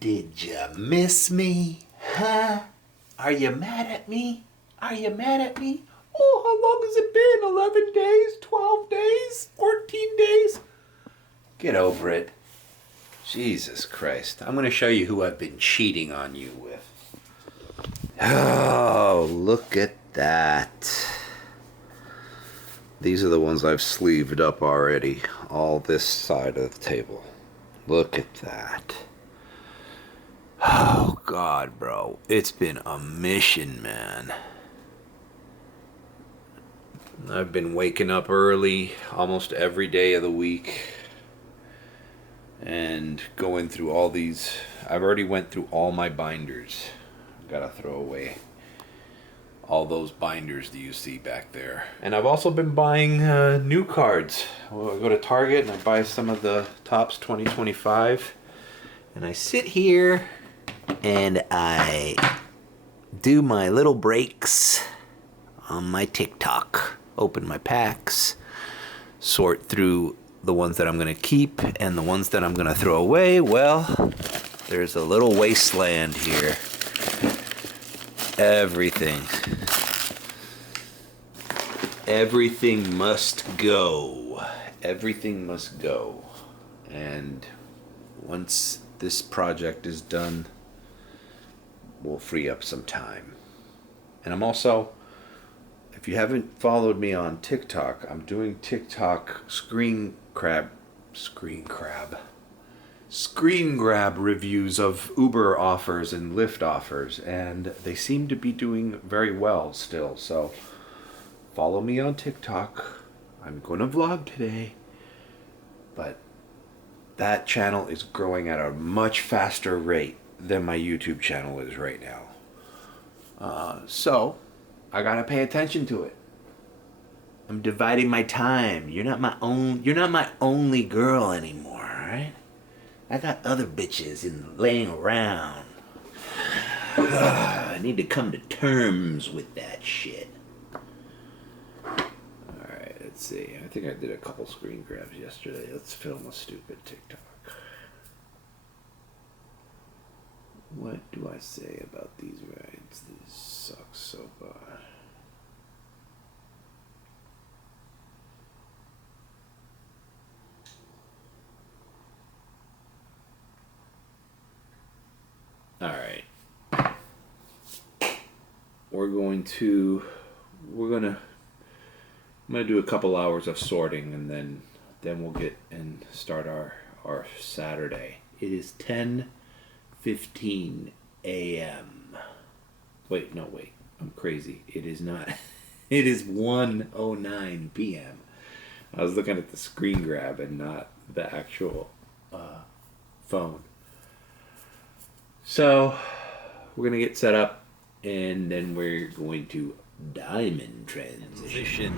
Did you miss me? Huh? Are you mad at me? Are you mad at me? Oh, how long has it been? 11 days? 12 days? 14 days? Get over it. Jesus Christ. I'm going to show you who I've been cheating on you with. Oh, look at that. These are the ones I've sleeved up already. All this side of the table. Look at that. Oh, God, bro. It's been a mission, man. I've been waking up early almost every day of the week and going through all these. I've already went through all my binders. Gotta throw away all those binders that you see back there. And I've also been buying new cards. Well, I go to Target and I buy some of the Topps 2025. And I sit here and I do my little breaks on my TikTok. Open my packs, sort through the ones that I'm going to keep and the ones that I'm going to throw away. Well, there's a little wasteland here. Everything must go. Everything must go. And once this project is done, we'll free up some time. And I'm also, if you haven't followed me on TikTok, I'm doing TikTok screen grab reviews of Uber offers and Lyft offers, and they seem to be doing very well still. So follow me on TikTok. I'm going to vlog today, but that channel is growing at a much faster rate than my YouTube channel is right now. So I gotta pay attention to it. I'm dividing my time. You're not my only girl anymore, alright? I got other bitches laying around. I need to come to terms with that shit. Alright, let's see. I think I did a couple screen grabs yesterday. Let's film a stupid TikTok. What do I say about these rides? These suck so bad. Alright. I'm gonna do a couple hours of sorting and then we'll get and start our Saturday. It is 10:15 a.m. Wait, I'm crazy. It is not. It is 1:09 p.m. I was looking at the screen grab and not the actual phone. So we're gonna get set up and then we're going to diamond transition.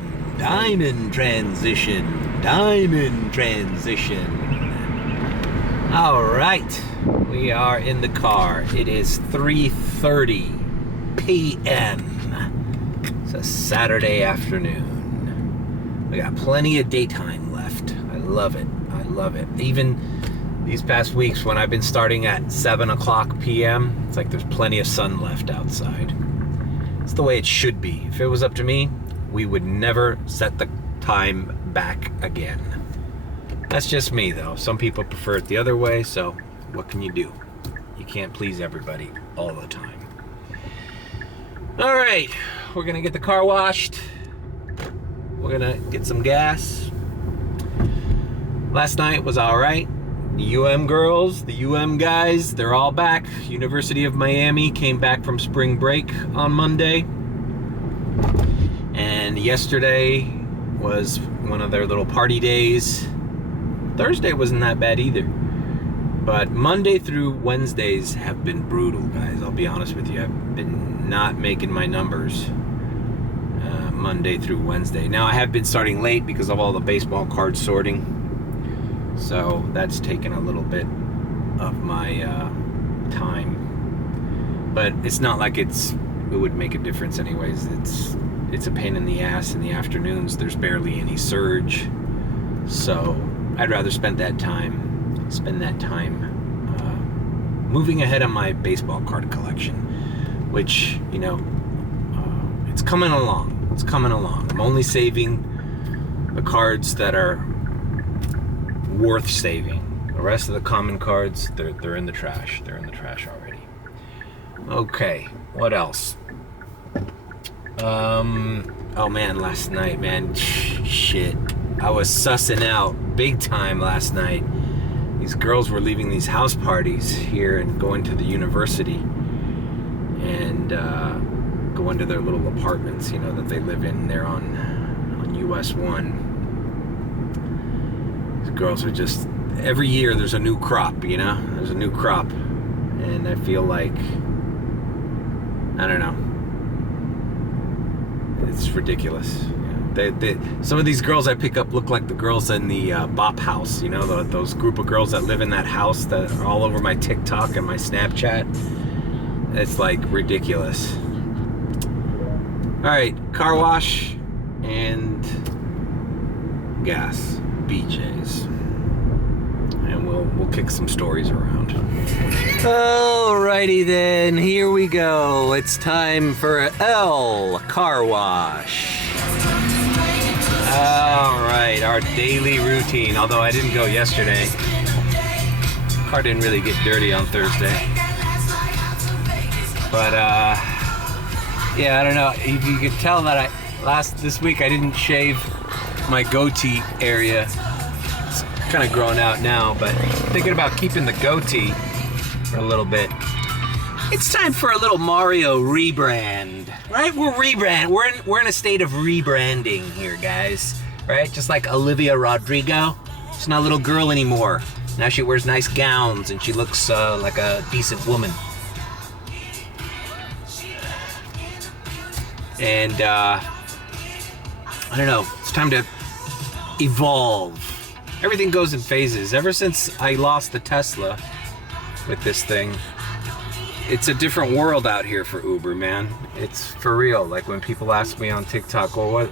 All right, we are in the car. It is 3:30 p.m. It's a Saturday afternoon. We got plenty of daytime left. I love it. Even these past weeks when I've been starting at 7 o'clock p.m., it's like there's plenty of sun left outside. It's the way it should be. If it was up to me, we would never set the time back again. That's just me, though. Some people prefer it the other way, so what can you do? You can't please everybody all the time. All right, we're gonna get the car washed. We're gonna get some gas. Last night was all right. The UM girls, the UM guys, they're all back. University of Miami came back from spring break on Monday. And yesterday was one of their little party days. Thursday wasn't that bad either. But Monday through Wednesdays have been brutal, guys. I'll be honest with you. I've been not making my numbers Monday through Wednesday. Now, I have been starting late because of all the baseball card sorting. So that's taken a little bit of my time. But it's not like it would make a difference anyways. It's a pain in the ass in the afternoons. There's barely any surge. So I'd rather spend that time moving ahead on my baseball card collection, which, it's coming along. It's coming along. I'm only saving the cards that are worth saving. The rest of the common cards, they're in the trash. They're in the trash already. Okay, what else? Oh man, last night, man, shit. I was sussing out big time last night. These girls were leaving these house parties here and going to the university and going to their little apartments, that they live in there on US 1. These girls are just, every year there's a new crop, there's a new crop. And I feel like, I don't know, it's ridiculous. Some of these girls I pick up look like the girls in the Bop House, those group of girls that live in that house that are all over my TikTok and my Snapchat. It's like ridiculous. All right, car wash and gas, BJ's, and we'll kick some stories around. Alrighty then, here we go. It's time for L car wash. Alright, our daily routine, although I didn't go yesterday. Car didn't really get dirty on Thursday. But yeah, I don't know. You could tell that this week I didn't shave my goatee area. It's kind of grown out now, but thinking about keeping the goatee for a little bit. It's time for a little Mario rebrand, right? We're in a state of rebranding here, guys, right? Just like Olivia Rodrigo. She's not a little girl anymore. Now she wears nice gowns and she looks like a decent woman. And I don't know, it's time to evolve. Everything goes in phases. Ever since I lost the Tesla with this thing, it's a different world out here for Uber, man. It's for real. Like when people ask me on TikTok, well, what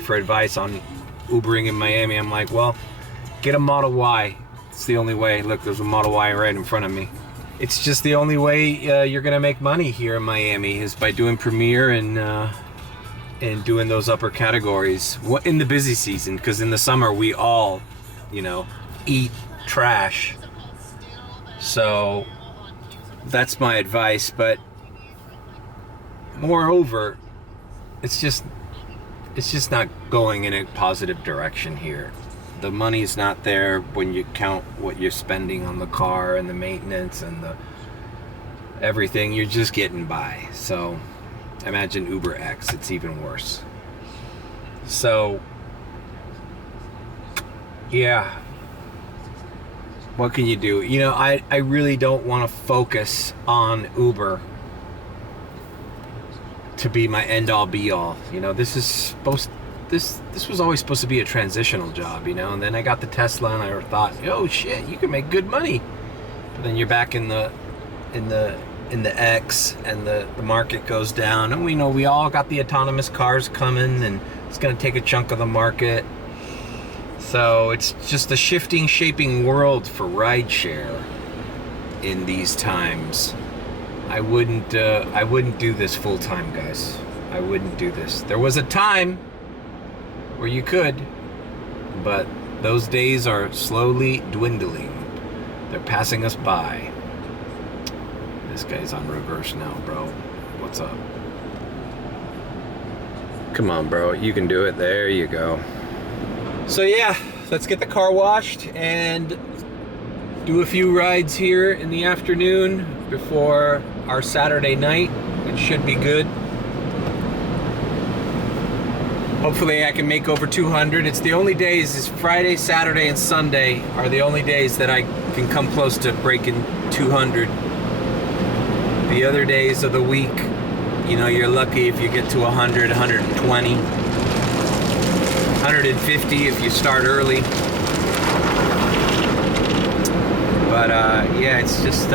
for advice on Ubering in Miami, I'm like, well, get a Model Y. It's the only way. Look, there's a Model Y right in front of me. It's just the only way you're gonna make money here in Miami is by doing Premiere and doing those upper categories in the busy season. Because in the summer we all, eat trash. So that's my advice. But moreover, it's just not going in a positive direction here. The money's not there when you count what you're spending on the car and the maintenance and the everything. You're just getting by. So imagine UberX, it's even worse. So yeah, what can you do? I really don't want to focus on Uber to be my end-all be-all. This was always supposed to be a transitional job, and then I got the Tesla and I thought, oh shit, you can make good money. But then you're back in the X and the market goes down, and we all got the autonomous cars coming, and it's going to take a chunk of the market. So it's just a shaping world for rideshare in these times. I wouldn't do this full time, guys. I wouldn't do this. There was a time where you could, but those days are slowly dwindling. They're passing us by. This guy's on reverse now, bro. What's up? Come on, bro. You can do it. There you go. So yeah, let's get the car washed and do a few rides here in the afternoon before our Saturday night. It should be good. Hopefully I can make over 200. It's the only days, is Friday, Saturday, and Sunday are the only days that I can come close to breaking 200. The other days of the week, you're lucky if you get to 100, 120, 150 if you start early. But yeah, it's just,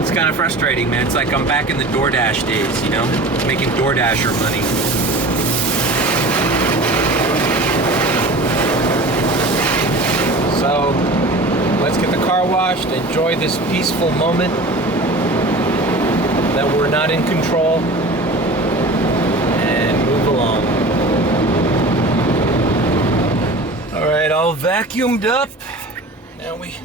it's kind of frustrating, man. It's like I'm back in the DoorDash days, making DoorDasher money. So let's get the car car wash to enjoy this peaceful moment that we're not in control, and move along. All right, all vacuumed up. Now we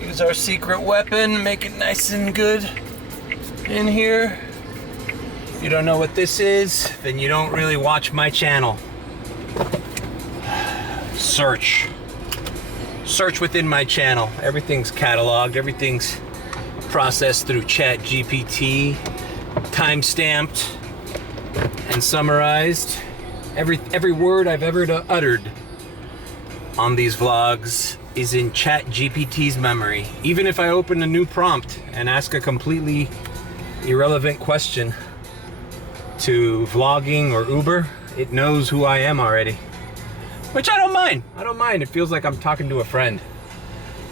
use our secret weapon, make it nice and good in here. If you don't know what this is, then you don't really watch my channel. Search within my channel. Everything's cataloged, everything's processed through Chat GPT, time-stamped and summarized. Every word I've ever uttered on these vlogs is in Chat GPT's memory. Even if I open a new prompt and ask a completely irrelevant question to vlogging or Uber, it knows who I am already. Which I don't mind. I don't mind. It feels like I'm talking to a friend.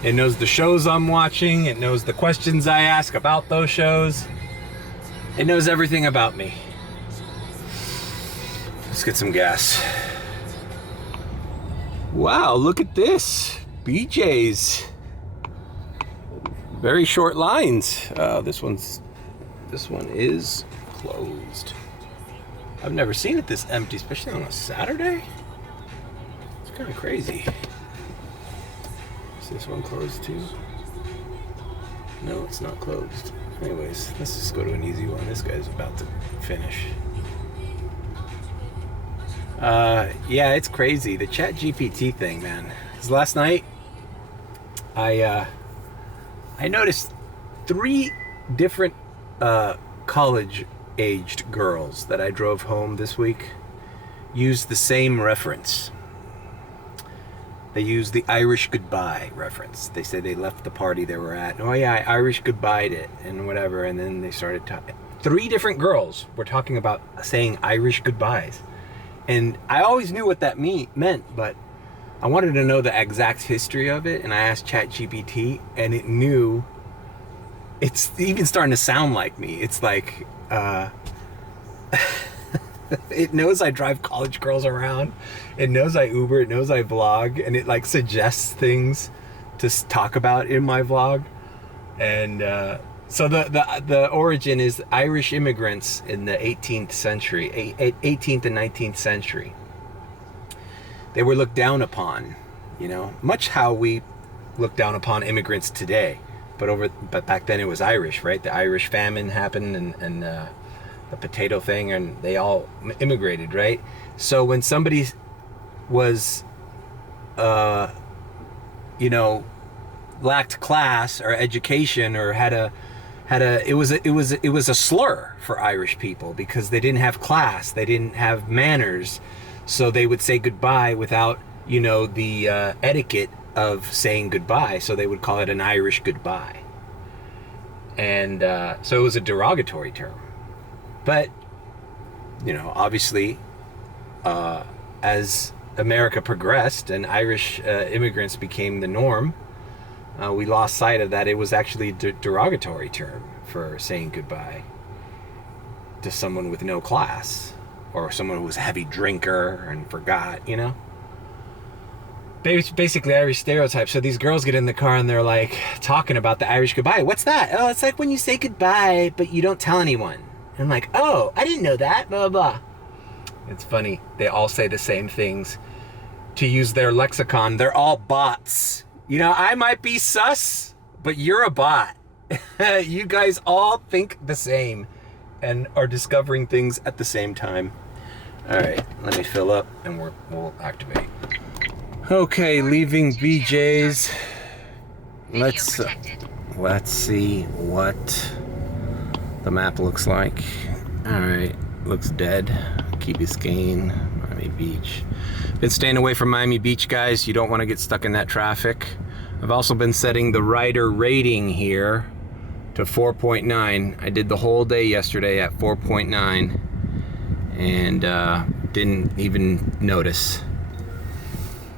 It knows the shows I'm watching. It knows the questions I ask about those shows. It knows everything about me. Let's get some gas. Wow, look at this. BJ's. Very short lines. This one is closed. I've never seen it this empty, especially on a Saturday. Kind of crazy. Is this one closed too? No, it's not closed. Anyways, let's just go to an easy one. This guy's about to finish. Yeah, it's crazy. The Chat GPT thing, man. Because last night, I noticed 3 different college-aged girls that I drove home this week used the same reference. They used the Irish goodbye reference. They said they left the party they were at. Oh yeah, I Irish goodbyed it and whatever. And then they started talking. 3 different girls were talking about saying Irish goodbyes. And I always knew what that meant, but I wanted to know the exact history of it. And I asked ChatGPT, and it knew. It's even starting to sound like me. It's like, it knows I drive college girls around. It knows I Uber. It knows I vlog, and it like suggests things to talk about in my vlog. And so the origin is Irish immigrants in the 18th century, 18th and 19th century. They were looked down upon, you know, much how we look down upon immigrants today. But back then it was Irish, right? The Irish famine happened, and the potato thing, and they all immigrated, right? So when somebody was, you know, lacked class or education or it was a slur for Irish people because they didn't have class, they didn't have manners, so they would say goodbye without, you know, the etiquette of saying goodbye, so they would call it an Irish goodbye. And so it was a derogatory term. But, you know, obviously, as America progressed and Irish immigrants became the norm, we lost sight of that. It was actually a derogatory term for saying goodbye to someone with no class, or someone who was a heavy drinker and forgot, you know? Basically Irish stereotype. So these girls get in the car and they're like talking about the Irish goodbye. What's that? Oh, it's like when you say goodbye, but you don't tell anyone. And I'm like, oh, I didn't know that, blah, blah. It's funny. They all say the same things. To use their lexicon, they're all bots. You know, I might be sus, but you're a bot. You guys all think the same and are discovering things at the same time. All right, let me fill up and we'll activate. Okay, leaving BJ's. Let's see what the map looks like. All right, looks dead. Key Biscayne, Miami Beach. Been staying away from Miami Beach, guys. You don't want to get stuck in that traffic. I've also been setting the rider rating here to 4.9. I did the whole day yesterday at 4.9 and didn't even notice.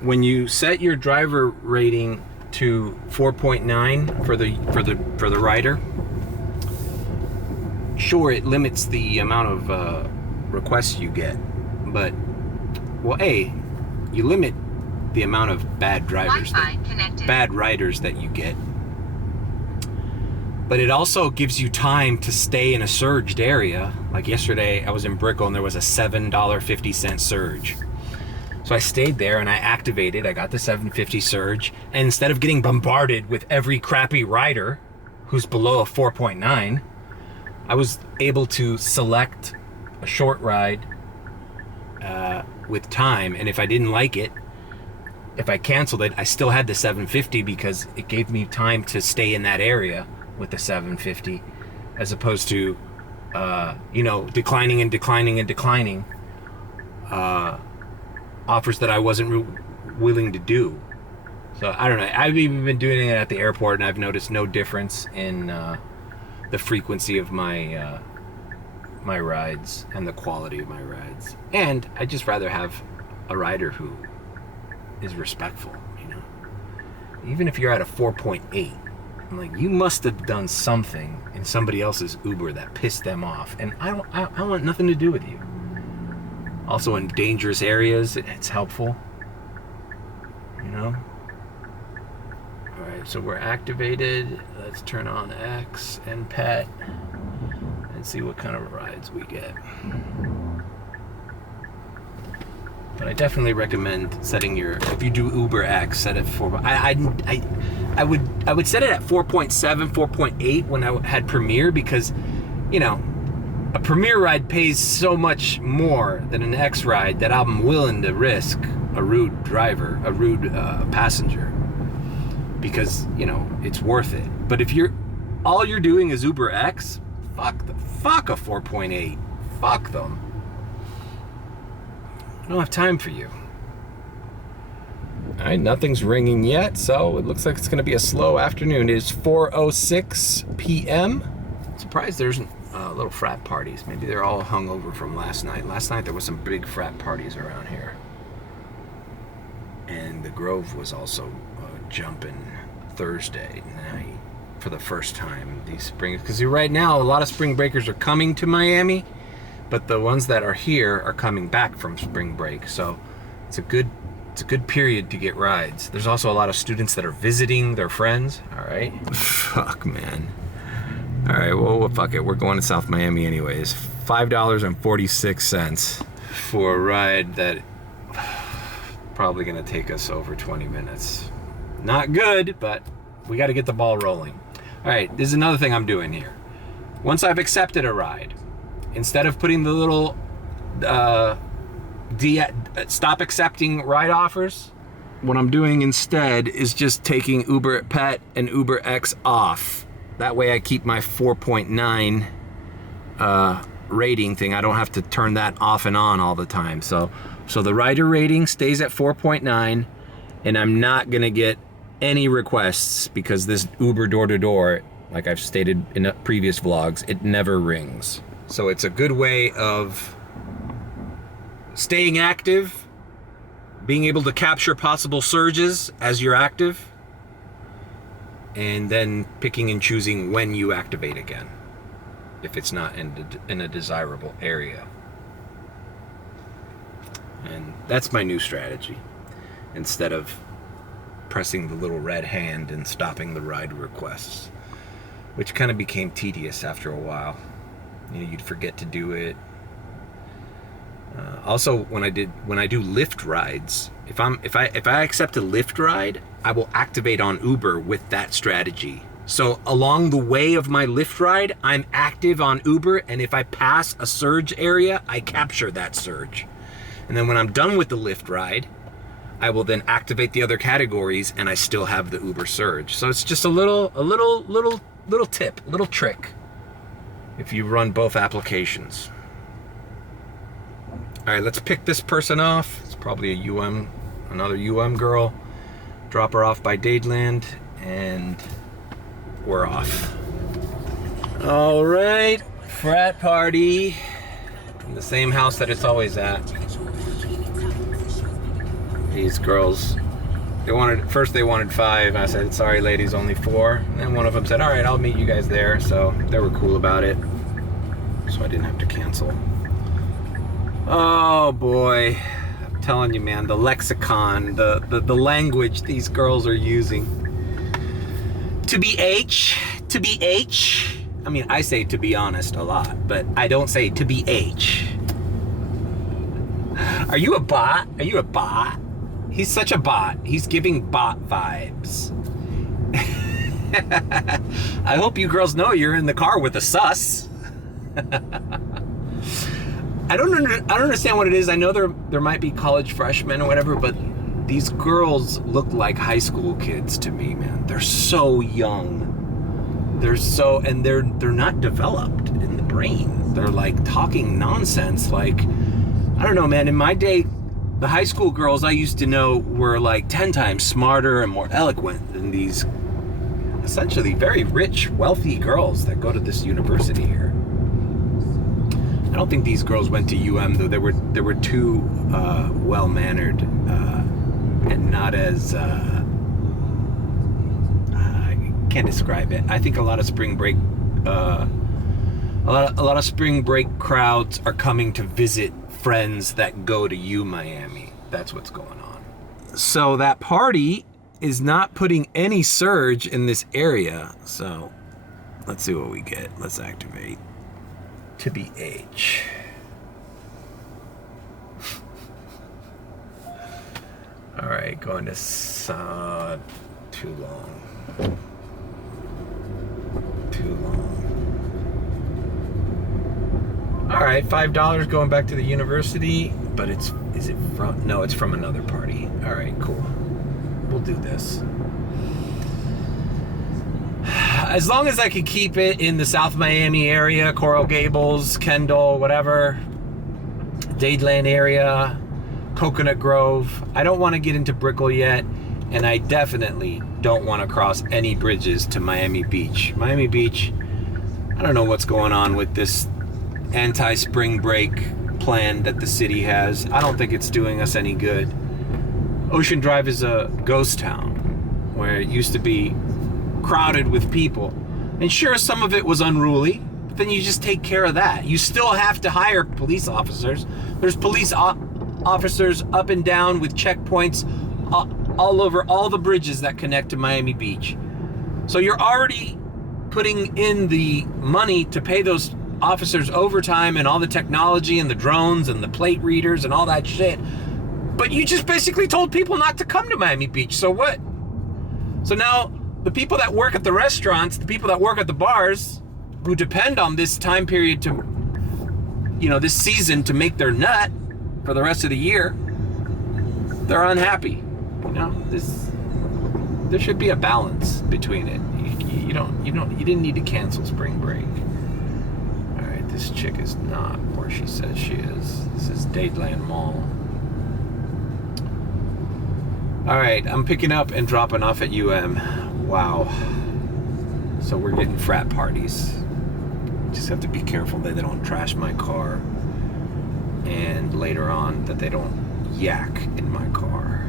When you set your driver rating to 4.9 for the rider, sure, it limits the amount of requests you get, but well, A, you limit the amount of bad riders that you get. But it also gives you time to stay in a surged area. Like yesterday, I was in Brickell and there was a $7.50 surge. So I stayed there and I activated. I got the $7.50 surge. And instead of getting bombarded with every crappy rider who's below a 4.9, I was able to select a short ride with time. And if I didn't like it, if I canceled it, I still had the $7.50 because it gave me time to stay in that area with the $7.50, as opposed to, declining and declining and declining offers that I wasn't willing to do. So I don't know. I've even been doing it at the airport, and I've noticed no difference in the frequency of my my rides and the quality of my rides. And I'd just rather have a rider who is respectful. Even if you're at a 4.8. I'm like, you must have done something in somebody else's Uber that pissed them off, and I want nothing to do with you. Also, in dangerous areas, it's helpful. All right, so we're activated. Let's turn on X and Pet and see what kind of rides we get. But I definitely recommend setting if you do UberX, set it for, I would set it at 4.7, 4.8 when I had Premier, because, a Premier ride pays so much more than an X ride that I'm willing to risk a rude driver, a rude passenger, because, it's worth it. But if all you're doing is UberX, fuck a 4.8, fuck them. I don't have time for you. All right, nothing's ringing yet, so it looks like it's going to be a slow afternoon. It is 4:06 p.m. I'm surprised there's little frat parties. Maybe they're all hungover from last night. Last night there was some big frat parties around here. And the Grove was also jumping Thursday night for the first time. Because right now a lot of spring breakers are coming to Miami, but the ones that are here are coming back from spring break. So it's a good period to get rides. There's also a lot of students that are visiting their friends. All right. Fuck, man. All right, well, fuck it. We're going to South Miami anyways. $5.46 for a ride that probably gonna take us over 20 minutes. Not good, but we got to get the ball rolling. All right, this is another thing I'm doing here. Once I've accepted a ride, instead of putting the little stop accepting ride offers, what I'm doing instead is just taking Uber Pet and UberX off. That way I keep my 4.9 rating thing. I don't have to turn that off and on all the time. So the rider rating stays at 4.9, and I'm not gonna get any requests because this Uber door-to-door, like I've stated in previous vlogs, it never rings. So it's a good way of staying active, being able to capture possible surges as you're active, and then picking and choosing when you activate again, if it's not in a desirable area. And that's my new strategy. Instead of pressing the little red hand and stopping the ride requests, which kind of became tedious after a while. You'd forget to do it. Also, when I do Lyft rides, if I accept a Lyft ride, I will activate on Uber with that strategy. So along the way of my Lyft ride, I'm active on Uber, and if I pass a surge area, I capture that surge. And then when I'm done with the Lyft ride, I will then activate the other categories, and I still have the Uber surge. So it's just a little tip, a little trick if you run both applications. All right, let's pick this person off. It's probably another UM girl. Drop her off by Dadeland, and we're off. All right, frat party in the same house that it's always at. These girls, they wanted 5. I said, sorry ladies, only 4. And then one of them said, all right, I'll meet you guys there. So they were cool about it, so I didn't have to cancel. Oh boy, telling you, man, the lexicon, the language these girls are using. To be H. I mean, I say to be honest a lot, but I don't say to be H. Are you a bot? Are you a bot? He's such a bot. He's giving bot vibes. I hope you girls know you're in the car with a sus. I don't understand what it is. I know there might be college freshmen or whatever, but these girls look like high school kids to me, man. They're so young. They're not developed in the brain. They're like talking nonsense. Like, I don't know, man. In my day, the high school girls I used to know were like 10 times smarter and more eloquent than these essentially very rich, wealthy girls that go to this university here. I don't think these girls went to UM, though. They were too well-mannered and not as I can't describe it. I think a lot of spring break a lot of spring break crowds are coming to visit friends that go to Miami. That's what's going on. So that party is not putting any surge in this area. So let's see what we get. Let's activate. To be H. All right, going to too long. All right, $5 going back to the university, but it's from another party. All right, cool. We'll do this. As long as I can keep it in the South Miami area, Coral Gables, Kendall, whatever, Dadeland area, Coconut Grove. I don't want to get into Brickell yet, and I definitely don't want to cross any bridges to Miami Beach. Miami Beach, I don't know what's going on with this anti-spring break plan that the city has. I don't think it's doing us any good. Ocean Drive is a ghost town where it used to be crowded with people. And sure, some of it was unruly, but then you just take care of that. You still have to hire police officers. There's police officers up and down with checkpoints all over all the bridges that connect to Miami Beach. So you're already putting in the money to pay those officers overtime and all the technology and the drones and the plate readers and all that shit. But you just basically told people not to come to Miami Beach. So what? So now the people that work at the restaurants, the people that work at the bars, who depend on this time period to, this season to make their nut for the rest of the year, they're unhappy. There should be a balance between it. You didn't need to cancel spring break. All right, this chick is not where she says she is. This is Dadeland Mall. All right, I'm picking up and dropping off at UM. Wow. So we're getting frat parties. Just have to be careful that they don't trash my car. And later on, that they don't yak in my car.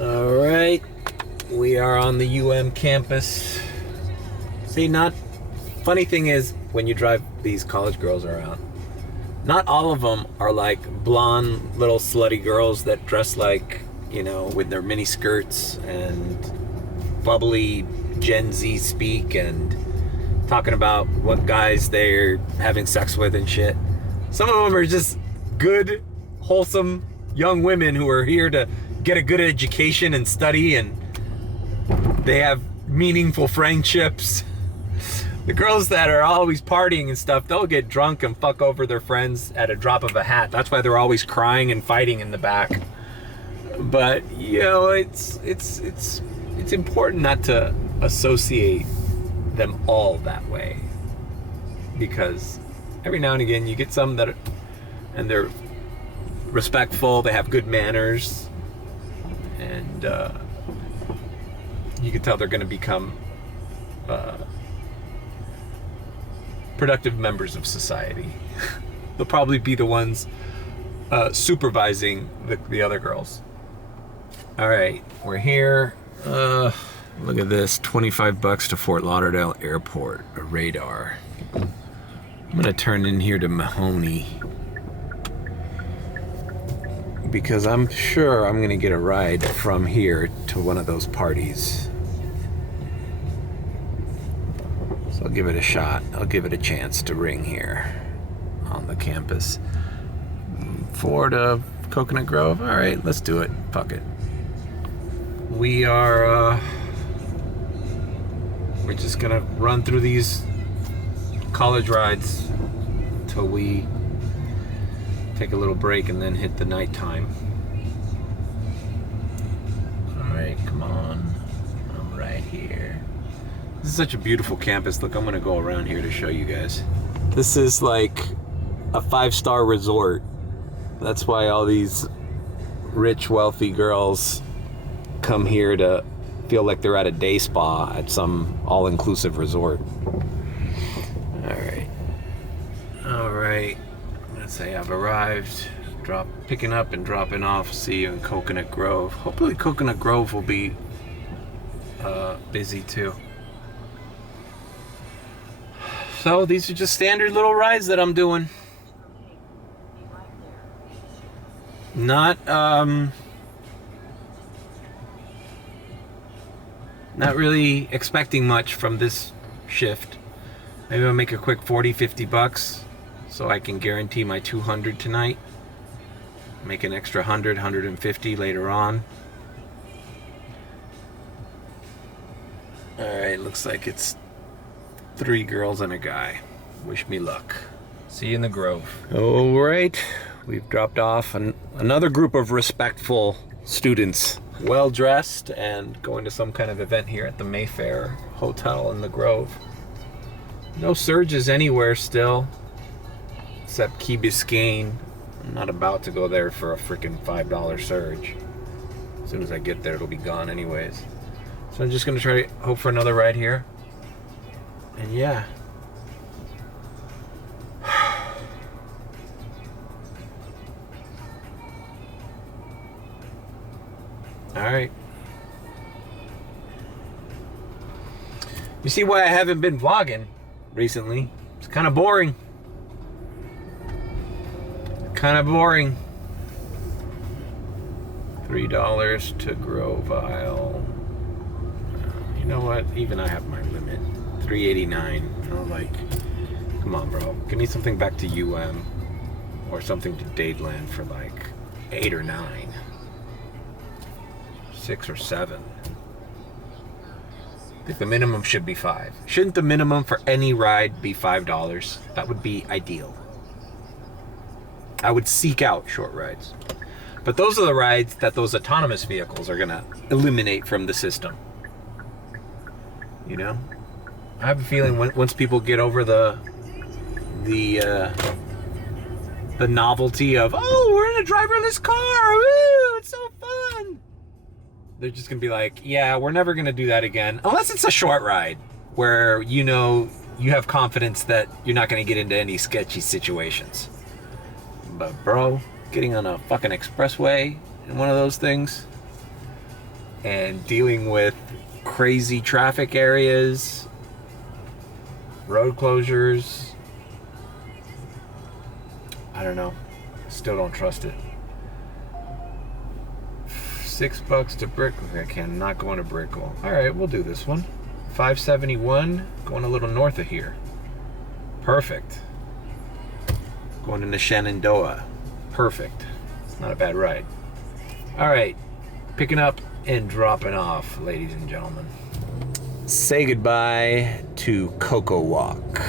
All right, we are on the UM campus. See, funny thing is, when you drive these college girls around, not all of them are like blonde little slutty girls that dress like, with their mini skirts and bubbly Gen Z speak and talking about what guys they're having sex with and shit. Some of them are just good, wholesome young women who are here to get a good education and study, and they have meaningful friendships. The girls that are always partying and stuff, they'll get drunk and fuck over their friends at a drop of a hat. That's why they're always crying and fighting in the back. But it's important not to associate them all that way, because every now and again you get some that they're respectful, they have good manners, and you can tell they're going to become productive members of society. They'll probably be the ones supervising the other girls. All right, we're here. Look at this, $25 to Fort Lauderdale Airport, a radar. I'm gonna turn in here to Mahoney. because I'm sure I'm gonna get a ride from here to one of those parties. So I'll give it a shot. I'll give it a chance to ring here on the campus. 4 to Coconut Grove. All right, let's do it. Fuck it. We are, we're just gonna run through these college rides till we take a little break and then hit the nighttime. All right, come on. I'm right here. This is such a beautiful campus. Look, I'm gonna go around here to show you guys. This is like a 5-star resort. That's why all these rich, wealthy girls come here to feel like they're at a day spa at some all-inclusive resort. All right. Let's say I've arrived. Picking up and dropping off. See you in Coconut Grove. Hopefully Coconut Grove will be busy too. So these are just standard little rides that I'm doing. Not really expecting much from this shift. Maybe I'll make a quick 40-50 bucks so I can guarantee my 200 tonight. Make an extra 100, 150 later on. All right, looks like it's 3 girls and a guy. Wish me luck. See you in the Grove. All right, we've dropped off another group of respectful students. Well dressed and going to some kind of event here at the Mayfair Hotel in the Grove. No surges anywhere still, except Key Biscayne. I'm not about to go there for a freaking $5 surge. As soon as I get there, it'll be gone anyways. So I'm just gonna try to hope for another ride here. And yeah. All right. You see why I haven't been vlogging recently? It's kind of boring. $3 to Grovile. You know what? Even I have my limit. $3.89. I'm like, come on, bro. Give me something back to UM or something to Dadeland for like 8 or 9. 6 or 7. I think the minimum should be 5. Shouldn't the minimum for any ride be $5? That would be ideal. I would seek out short rides. But those are the rides that those autonomous vehicles are gonna eliminate from the system. You know? I have a feeling once people get over the novelty of, oh, we're in a driverless car, woo, it's so fun. They're just gonna be like, yeah, we're never gonna do that again. Unless it's a short ride where you know you have confidence that you're not gonna get into any sketchy situations. But bro, getting on a fucking expressway in one of those things and dealing with crazy traffic areas, road closures, I don't know. Still don't trust it. $6 to Brickell. I cannot go into Brickell. All right, we'll do this one. 571, going a little north of here. Perfect. Going into Shenandoah. Perfect. It's not a bad ride. All right, picking up and dropping off, ladies and gentlemen. Say goodbye to Coco Walk.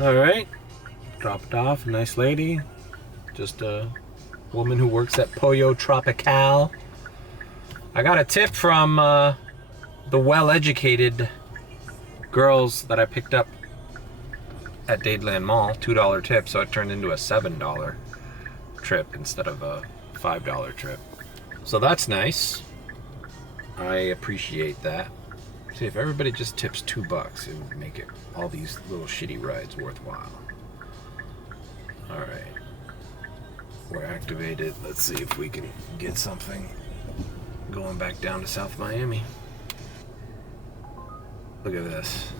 All right, dropped off. Nice lady. Just a woman who works at Pollo Tropical. I got a tip from the well-educated girls that I picked up at Dadeland Mall. $2 tip, so it turned into a $7 trip instead of a $5 trip. So that's nice. I appreciate that. See, if everybody just tips $2, it would make it all these little shitty rides worthwhile. All right. We're activated. Let's see if we can get something going back down to South Miami. Look at this.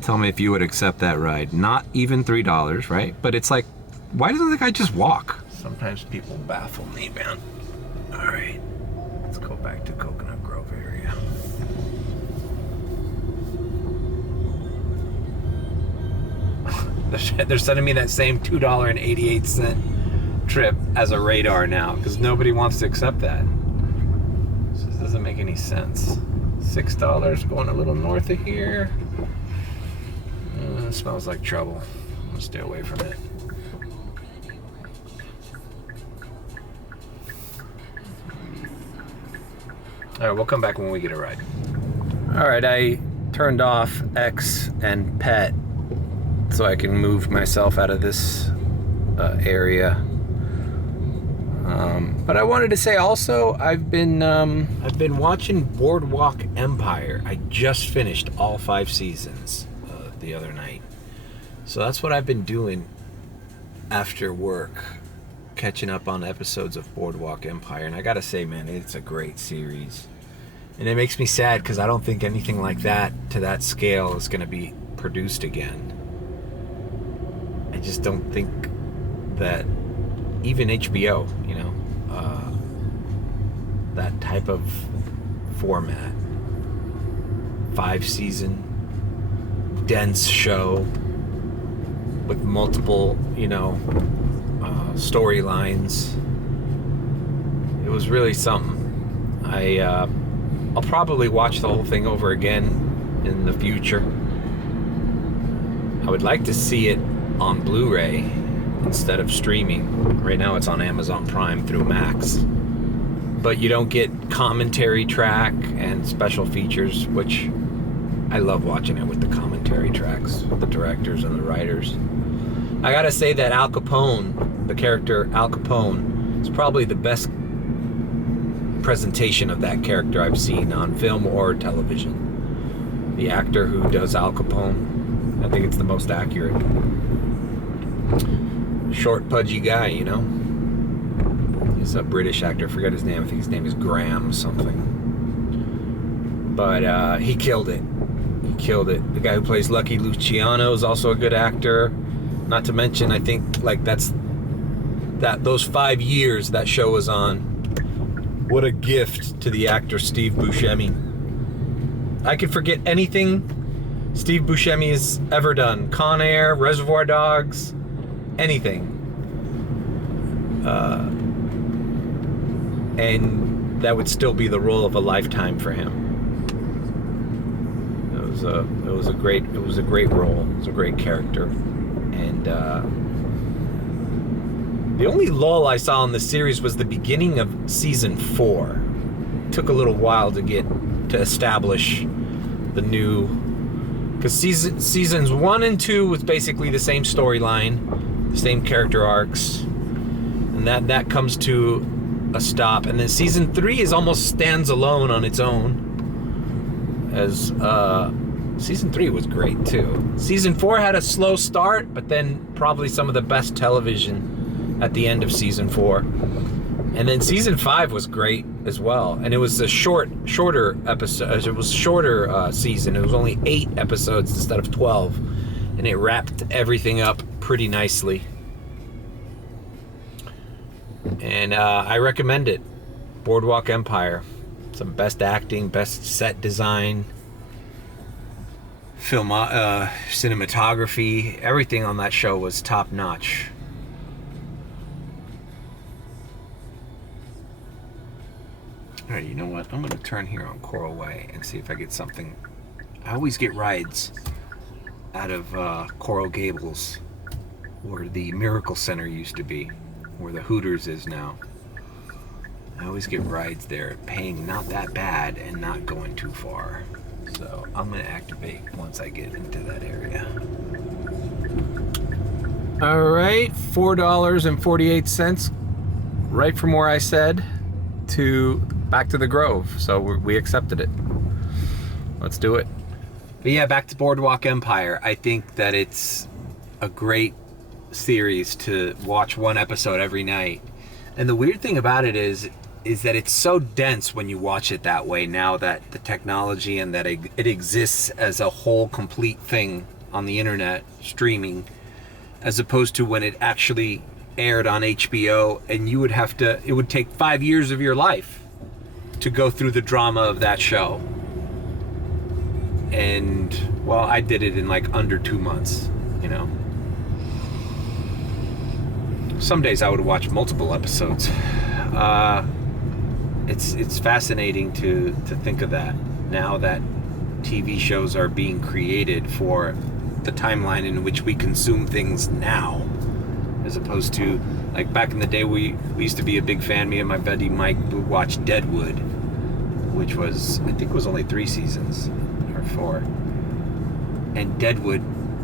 Tell me if you would accept that ride. Not even $3, right? But it's like, why doesn't the guy just walk? Sometimes people baffle me, man. All right, let's go back to Coconut Grove area. They're sending me that same $2.88 trip as a radar now because nobody wants to accept that. This doesn't make any sense. $6 going a little north of here. It smells like trouble. I'm gonna stay away from it. All right, we'll come back when we get a ride. All right, I turned off X and Pet so I can move myself out of this area. But I wanted to say also, I've been watching Boardwalk Empire. I just finished all 5 seasons the other night. So that's what I've been doing after work, catching up on episodes of Boardwalk Empire. And I gotta say, man, it's a great series. And it makes me sad because I don't think anything like that to that scale is gonna be produced again. I just don't think that even HBO, you know, that type of format, 5-season, dense show with multiple, you know, storylines. It was really something. I'll probably watch the whole thing over again in the future. I would like to see it on Blu-ray instead of streaming. Right now it's on Amazon Prime through Max. But you don't get commentary track and special features, which I love watching it with the commentary tracks, the directors and the writers. I gotta say that Al Capone, the character Al Capone, is probably the best presentation of that character I've seen on film or television. The actor who does Al Capone, I think it's the most accurate. Short, pudgy guy, you know? He's a British actor. I forget his name. I think his name is Graham something. But he killed it. He killed it. The guy who plays Lucky Luciano is also a good actor. Not to mention, I think, like, those 5 years that show was on. What a gift to the actor Steve Buscemi. I could forget anything Steve Buscemi has ever done. Con Air, Reservoir Dogs, anything. And that would still be the role of a lifetime for him. It was a great role. It was a great character. And the only lull I saw in the series was the beginning of season 4. It took a little while to establish the new, because seasons 1 and 2 was basically the same storyline, the same character arcs, and that comes to a stop. And then season 3 is almost stands alone on its own. As season 3 was great too. Season 4 had a slow start, but then probably some of the best television at the end of season 4. And then season 5 was great as well. And it was a shorter episode. It was shorter season. It was only 8 episodes instead of 12, and it wrapped everything up pretty nicely. And I recommend it. Boardwalk Empire. Some best acting, best set design, film, cinematography. Everything on that show was top notch. All right, you know what? I'm going to turn here on Coral Way and see if I get something. I always get rides out of Coral Gables, where the Miracle Center used to be, where the Hooters is now. I always get rides there, paying not that bad and not going too far. So I'm going to activate once I get into that area. All right, $4.48, right from where I said to back to the Grove. So we accepted it. Let's do it. But yeah, back to Boardwalk Empire. I think that it's a great series to watch one episode every night. And the weird thing about it is that it's so dense when you watch it that way, now that the technology and that it exists as a whole complete thing on the internet streaming, as opposed to when it actually aired on HBO, and you would have to, it would take 5 years of your life to go through the drama of that show. And, well, I did it in like under 2 months, you know. Some days I would watch multiple episodes. It's fascinating to think of that, now that TV shows are being created for the timeline in which we consume things now, as opposed to, like, back in the day, we used to be a big fan, me and my buddy Mike would watch Deadwood, which was, I think it was only 3 seasons or 4, and Deadwood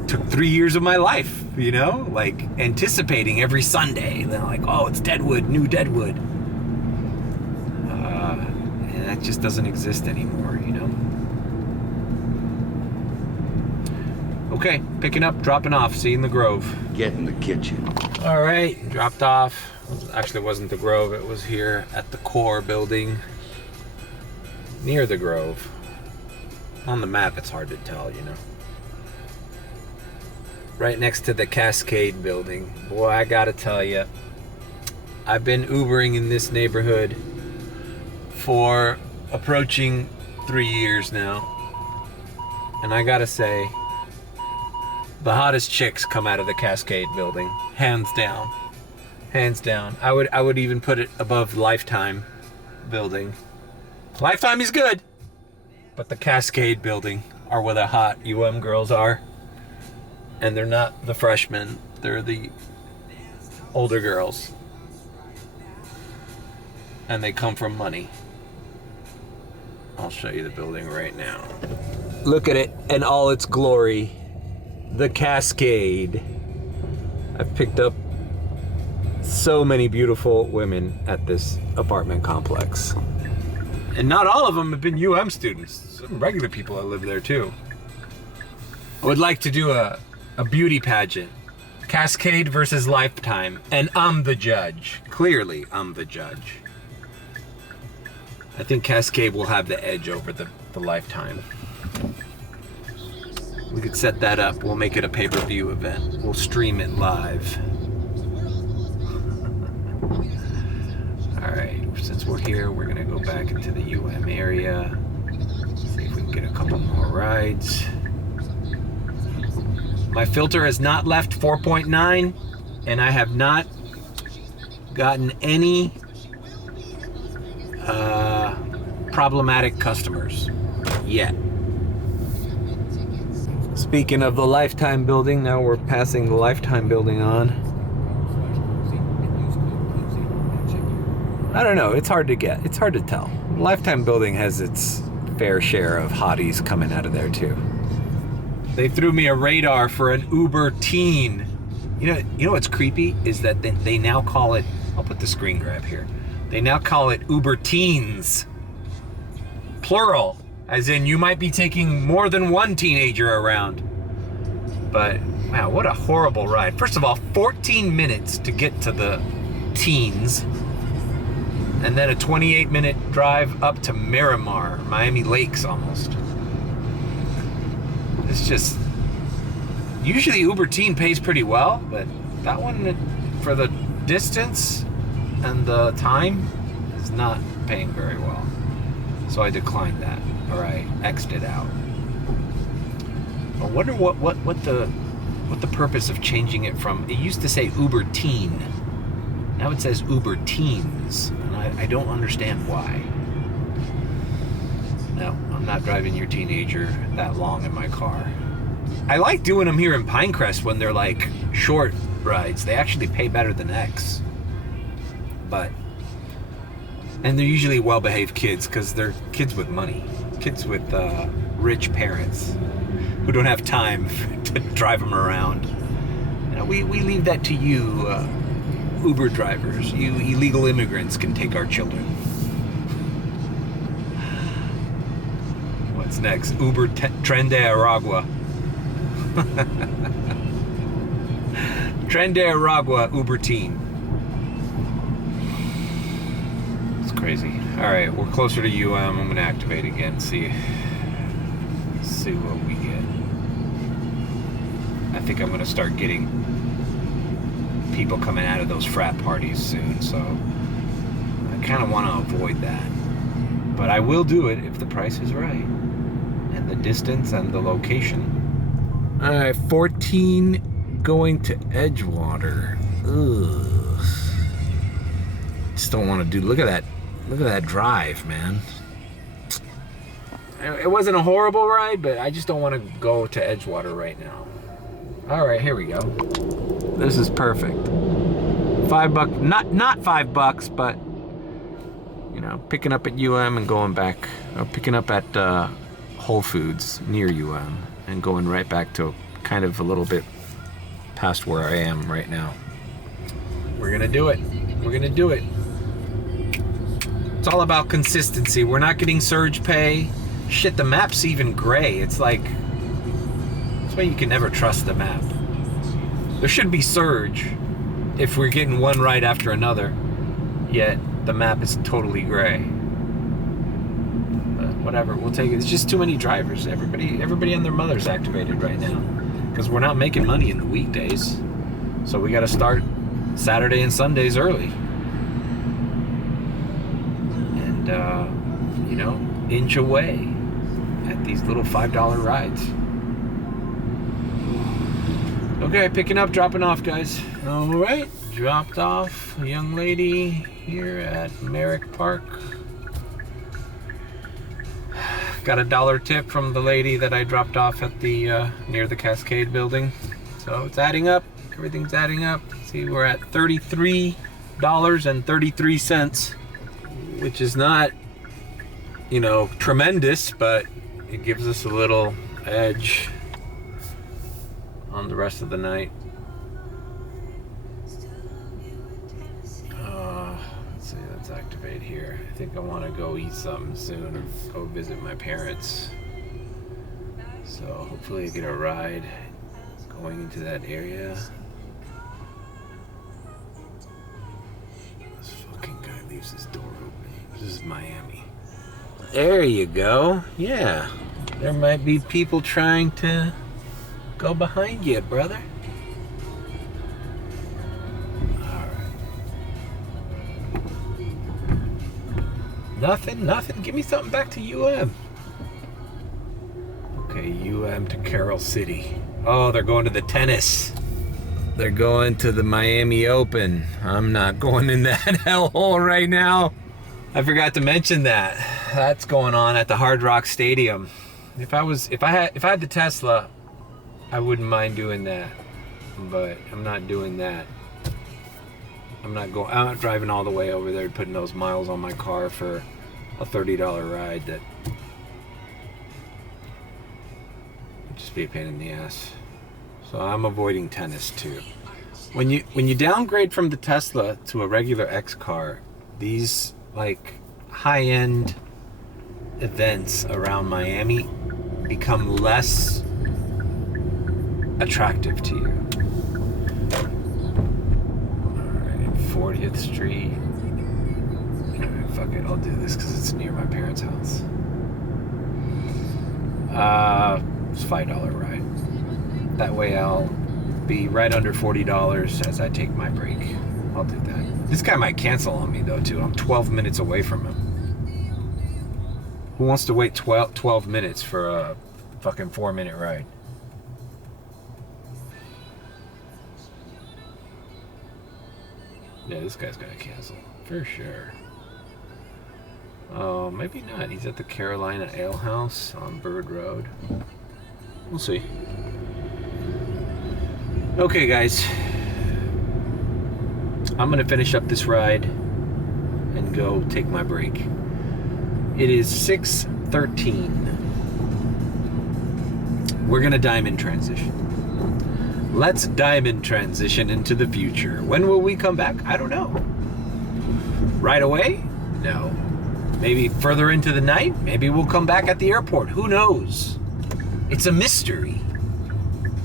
took 3 years of my life, you know, like anticipating every Sunday, and then like, oh, it's Deadwood, new Deadwood, and that just doesn't exist anymore, you know. Okay, picking up, dropping off. See you in the Grove. Get in the kitchen. All right, dropped off. Actually, it wasn't the Grove. It was here at the core building, near the Grove. On the map, it's hard to tell, you know. Right next to the Cascade building. Boy, I gotta tell you, I've been Ubering in this neighborhood for approaching 3 years now, and I gotta say, the hottest chicks come out of the Cascade building, hands down, hands down. I would even put it above Lifetime building. Lifetime is good, but the Cascade building are where the hot girls are, and they're not the freshmen; they're the older girls, and they come from money. I'll show you the building right now. Look at it in all its glory. The Cascade. I've picked up so many beautiful women at this apartment complex. And not all of them have been students. Some regular people that live there too. I would like to do a beauty pageant. Cascade versus Lifetime. And I'm the judge. Clearly, I'm the judge. I think Cascade will have the edge over the Lifetime. We could set that up. We'll make it a pay-per-view event. We'll stream it live. All right, since we're here, we're gonna go back into the area. See if we can get a couple more rides. My filter has not left 4.9, and I have not gotten any problematic customers yet. Speaking of the Lifetime building, now we're passing the Lifetime building on. I don't know, it's hard to get. It's hard to tell. The Lifetime building has its fair share of hotties coming out of there too. They threw me a radar for an Uber teen. You know what's creepy is that they now call it, I'll put the screen grab here. They now call it Uber teens. Plural. As in, you might be taking more than one teenager around. But, wow, what a horrible ride. First of all, 14 minutes to get to the teens. And then a 28-minute drive up to Miramar, Miami Lakes almost. It's just... Usually Uber Teen pays pretty well, but that one, for the distance and the time, is not paying very well. So I declined that. Or I X'd it out. I wonder what the purpose of changing it from. It used to say Uber Teen. Now it says Uber Teens, and I don't understand why. No, I'm not driving your teenager that long in my car. I like doing them here in Pinecrest when they're like short rides. They actually pay better than X. And they're usually well-behaved kids because they're kids with money. Kids with rich parents who don't have time to drive them around. You know, we leave that to you, Uber drivers. You illegal immigrants can take our children. What's next? Uber Tren de Aragua. Tren de Aragua Uber Teen. It's crazy. All right, we're closer to UM. I'm gonna activate again. See what we get. I think I'm gonna start getting people coming out of those frat parties soon, so I kind of want to avoid that. But I will do it if the price is right, and the distance and the location. All right, 14 going to Edgewater. Ugh. Just don't want to do. Look at that drive, man. It wasn't a horrible ride, but I just don't want to go to Edgewater right now. All right, here we go. This is perfect. $5, not $5, but you know, picking up at UM and going back, or picking up at Whole Foods near UM and going right back to kind of a little bit past where I am right now. We're gonna do it. We're gonna do it. It's all about consistency. We're not getting surge pay. Shit, the map's even gray. It's like, that's why you can never trust the map. There should be surge if we're getting one right after another, yet the map is totally gray. But whatever, we'll take it. It's just too many drivers. Everybody and their mother's activated right now because we're not making money in the weekdays. So we got to start Saturday and Sundays early. And, you know, inch away at these little $5 rides. Okay, picking up, dropping off, guys. All right, dropped off a young lady here at Merrick Park. Got a $1 tip from the lady that I dropped off at the near the Cascade building. So it's adding up. Everything's adding up. See, we're at $33.33, which is not, you know, tremendous, but it gives us a little edge on the rest of the night. Let's see, let's activate here. I think I want to go eat something soon or go visit my parents. So hopefully I get a ride going into that area. This fucking guy leaves his door open. This is Miami. There you go. Yeah. There might be people trying to go behind you, brother. Alright. Nothing. Give me something back to UM. Okay, UM to Carroll City. Oh, they're going to the tennis. They're going to the Miami Open. I'm not going in that hellhole right now. I forgot to mention that. That's going on at the Hard Rock Stadium. If I had the Tesla, I wouldn't mind doing that, but I'm not doing that. I'm not driving all the way over there, putting those miles on my car for a $30 ride that would just be a pain in the ass. So I'm avoiding tennis too. When you downgrade from the Tesla to a regular X car, these like high-end events around Miami become less attractive to you. Alright, 40th Street. Alright, fuck it, I'll do this because it's near my parents' house. It's a $5 ride. That way I'll be right under $40 as I take my break. I'll do that. This guy might cancel on me though too. I'm 12 minutes away from him. Who wants to wait 12 minutes for a fucking 4-minute ride? Yeah, this guy's gonna cancel for sure. Oh, maybe not. He's at the Carolina Ale House on Bird Road. We'll see. Okay, guys. I'm gonna finish up this ride and go take my break. It is 6:13. We're gonna diamond transition. Let's diamond transition into the future. When will we come back? I don't know. Right away? No. Maybe further into the night? Maybe we'll come back at the airport. Who knows? It's a mystery.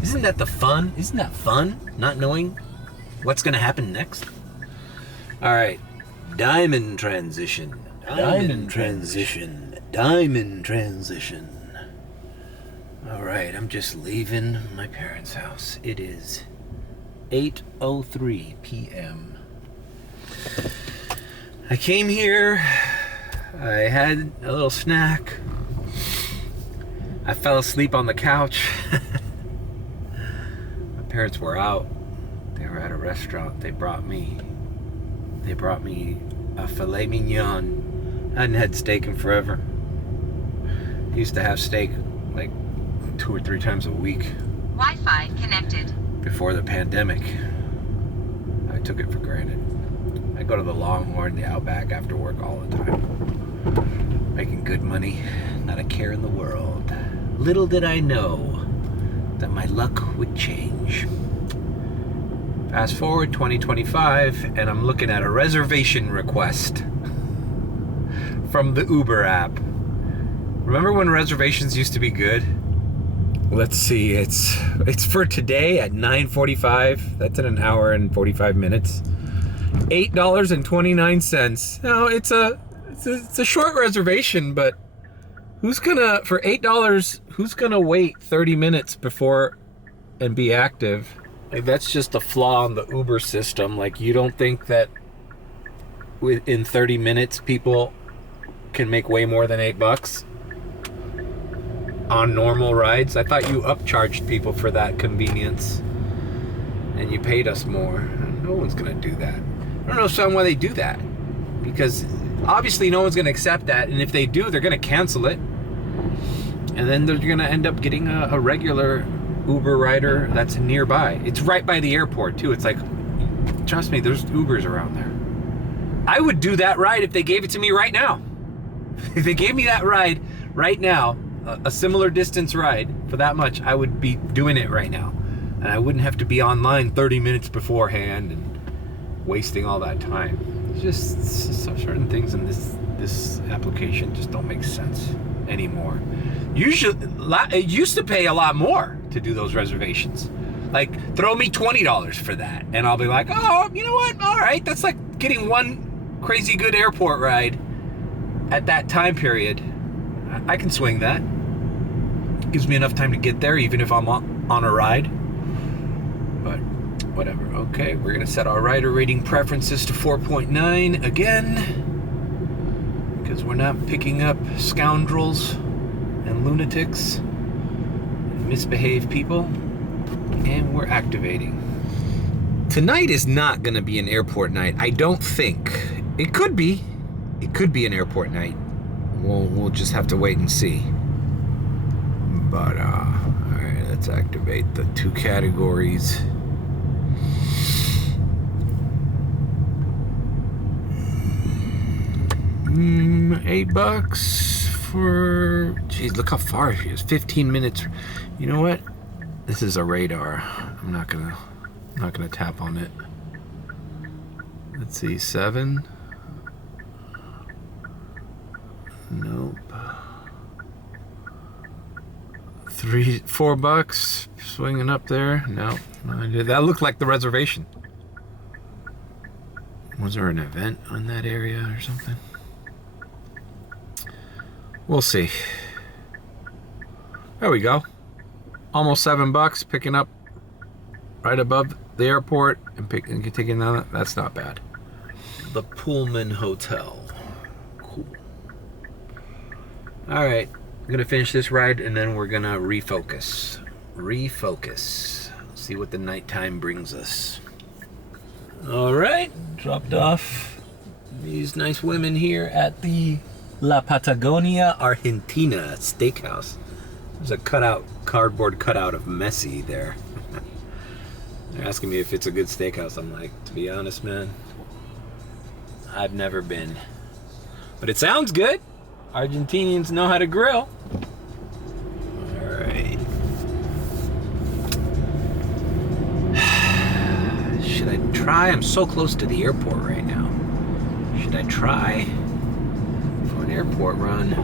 Isn't that the fun? Isn't that fun? Not knowing what's gonna happen next? All right. Diamond transition. Diamond transition. Diamond transition. All right, I'm just leaving my parents' house. It is 8:03 p.m. I came here, I had a little snack, I fell asleep on the couch. My parents were out, they were at a restaurant, they brought me a Filet Mignon. I hadn't had steak in forever. I used to have steak like 2 or 3 times a week. Wi-Fi connected. Before the pandemic. I took it for granted. I go to the Longhorn, the Outback after work all the time. Making good money, not a care in the world. Little did I know that my luck would change. Fast forward 2025, and I'm looking at a reservation request from the Uber app. Remember when reservations used to be good? Let's see, it's for today at 9:45. That's in an hour and 45 minutes. $8.29. Now it's a short reservation, but for $8, who's gonna wait 30 minutes before and be active? Like, that's just a flaw in the Uber system. Like, you don't think that within 30 minutes people can make way more than $8 on normal rides? I thought you upcharged people for that convenience and you paid us more. No one's gonna do that. I don't know why they do that, because obviously no one's gonna accept that, and if they do, they're gonna cancel it, and then they're gonna end up getting a regular Uber rider that's nearby. It's right by the airport too. It's like, trust me, there's Ubers around there. I would do that ride if they gave it to me right now. If they gave me that ride right now, a similar distance ride for that much, I would be doing it right now. And I wouldn't have to be online 30 minutes beforehand and wasting all that time. It's just certain things in this application just don't make sense anymore. Usually, it used to pay a lot more to do those reservations. Like, throw me $20 for that, and I'll be like, oh, you know what? All right, that's like getting one crazy good airport ride at that time period. I can swing that. Gives me enough time to get there, even if I'm on a ride. But whatever. Okay, we're gonna set our rider rating preferences to 4.9 again, because we're not picking up scoundrels and lunatics and misbehaved people, and we're activating. Tonight is not gonna be an airport night, I don't think. It could be an airport night. We'll just have to wait and see. But all right, let's activate the 2 categories. $8 for, geez, look how far she is. 15 minutes. You know what? This is a radar. I'm not gonna tap on it. Let's see, 7. Nope. $4 swinging up there. No, that looked like the reservation. Was there an event on that area or something? We'll see. There we go. Almost $7, picking up right above the airport and taking that. That's not bad. The Pullman Hotel. Cool. All right, I'm gonna finish this ride and then we're gonna refocus. See what the nighttime brings us. All right, dropped off these nice women here at the La Patagonia Argentina Steakhouse. There's a cardboard cutout of Messi there. They're asking me if it's a good steakhouse. I'm like, to be honest, man, I've never been. But it sounds good. Argentinians know how to grill. All right. Should I try? I'm so close to the airport right now. Should I try for an airport run?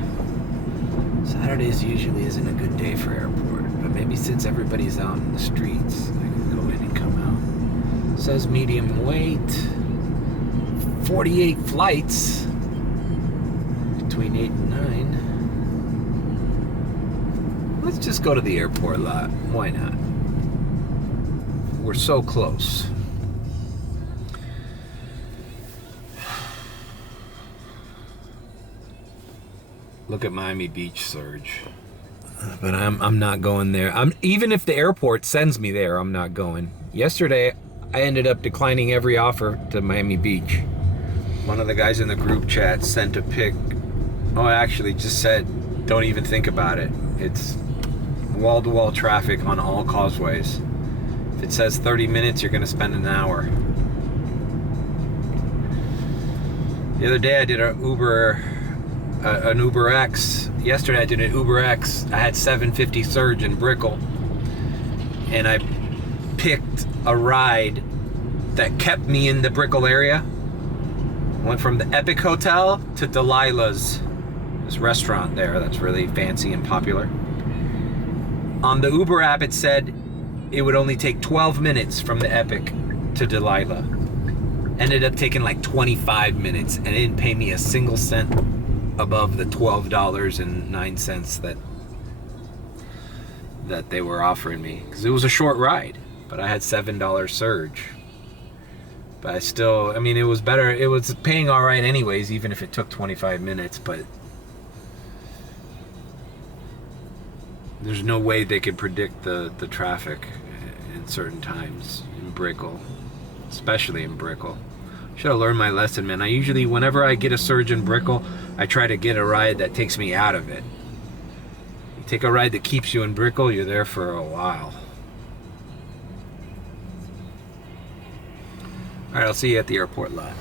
Saturdays usually isn't a good day for airport, but maybe since everybody's out in the streets, I can go in and come out. It says medium weight, 48 flights. Between 8 and 9. Let's just go to the airport lot. Why not? We're so close. Look at Miami Beach surge. But I'm not going there. Even if the airport sends me there, I'm not going. Yesterday, I ended up declining every offer to Miami Beach. One of the guys in the group chat sent a pic. Oh, actually just said, don't even think about it. It's wall-to-wall traffic on all causeways. If it says 30 minutes, you're gonna spend an hour. The other day I did an UberX. Yesterday I did an UberX. I had 750 surge in Brickell, and I picked a ride that kept me in the Brickell area. Went from the Epic Hotel to Delilah's, this restaurant there that's really fancy and popular. On the Uber app it said it would only take 12 minutes from the Epic to Delilah. Ended up taking like 25 minutes, and it didn't pay me a single cent above the $12.09 that they were offering me, because it was a short ride, but I had $7 surge. But I still, I mean, it was better. It was paying all right anyways, even if it took 25 minutes, but there's no way they could predict the traffic in certain times in Brickell, especially in Brickell. Should have learned my lesson, man. I usually, whenever I get a surge in Brickell, I try to get a ride that takes me out of it. You take a ride that keeps you in Brickell, you're there for a while. Alright, I'll see you at the airport lot.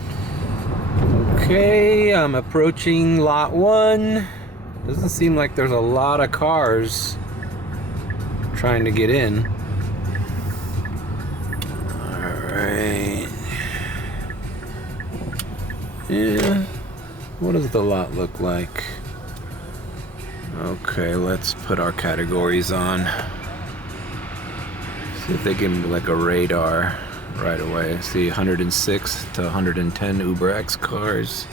Okay, I'm approaching lot 1. Doesn't seem like there's a lot of cars trying to get in. Alright. Yeah. What does the lot look like? Okay, let's put our categories on. See if they give me like a radar right away. See 106 to 110 UberX cars.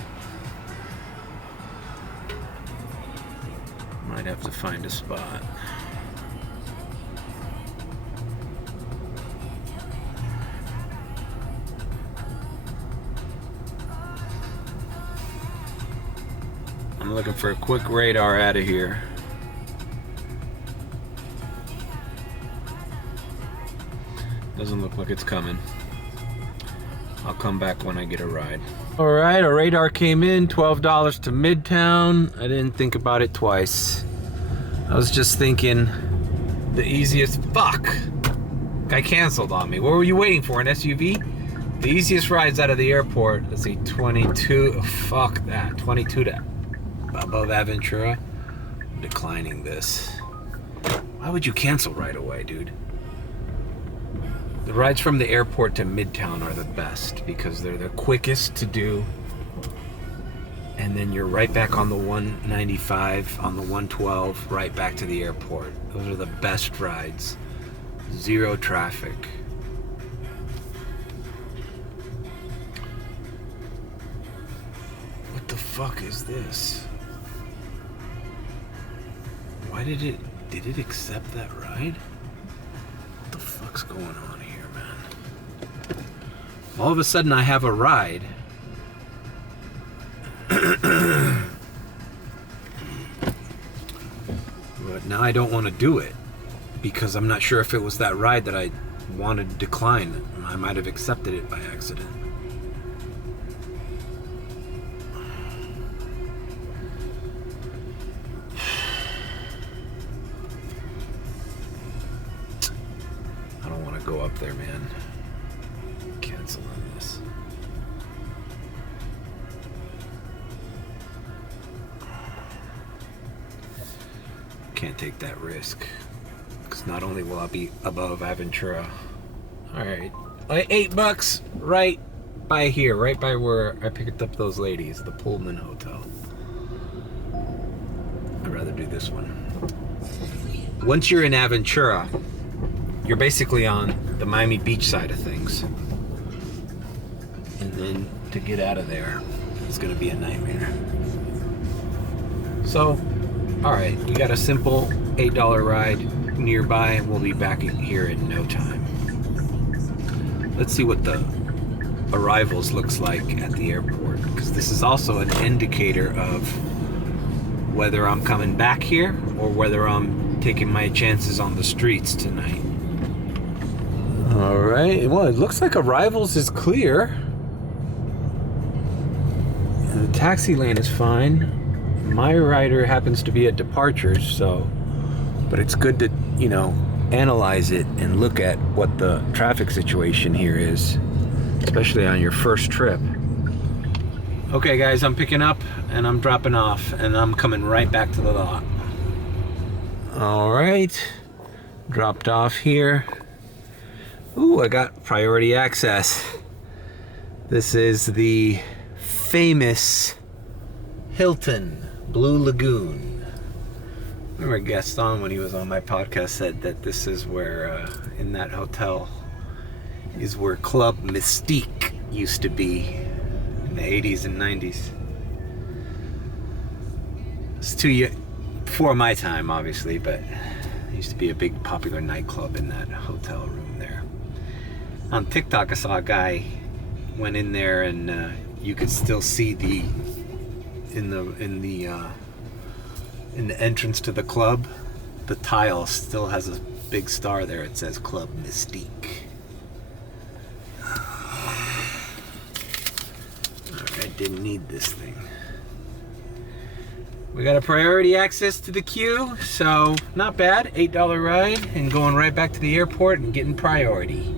Might have to find a spot. I'm looking for a quick radar out of here. Doesn't look like it's coming. I'll come back when I get a ride. Alright, a radar came in, $12 to Midtown. I didn't think about it twice. I was just thinking the easiest, fuck! Guy canceled on me. What were you waiting for, an SUV? The easiest rides out of the airport, let's see, 22, fuck that, 22 to above Aventura. I'm declining this. Why would you cancel right away, dude? The rides from the airport to Midtown are the best because they're the quickest to do. And then you're right back on the 195, on the 112, right back to the airport. Those are the best rides. Zero traffic. What the fuck is this? Why did it accept that ride? What the fuck's going on here, man? All of a sudden I have a ride. But now I don't want to do it because I'm not sure if it was that ride that I wanted to decline. I might have accepted it by accident. I don't want to go up there, man. Cancel on this. Can't take that risk because not only will I be above Aventura. Alright, $8 right by here, right by where I picked up those ladies, the Pullman Hotel. I'd rather do this one. Once you're in Aventura, you're basically on the Miami Beach side of things. And then to get out of there, it's gonna be a nightmare. So, alright, we got a simple $8 ride nearby, and we'll be back here in no time. Let's see what the arrivals looks like at the airport, because this is also an indicator of whether I'm coming back here or whether I'm taking my chances on the streets tonight. All right. Well, it looks like arrivals is clear. And the taxi lane is fine. My rider happens to be at departures, so, but it's good to, you know, analyze it and look at what the traffic situation here is, especially on your first trip. Okay guys, I'm picking up and I'm dropping off and I'm coming right back to the lot. All right, dropped off here. Ooh, I got priority access. This is the famous Hilton Blue Lagoon. Remember Gaston, when he was on my podcast, said that this is where, in that hotel, is where Club Mystique used to be in the 80s and 90s. It's before my time, obviously, but it used to be a big popular nightclub in that hotel room there. On TikTok, I saw a guy went in there and you could still see in the entrance to the club, the tile still has a big star there. It says Club Mystique. Alright, didn't need this thing. We got a priority access to the queue, so not bad. $8 ride and going right back to the airport and getting priority.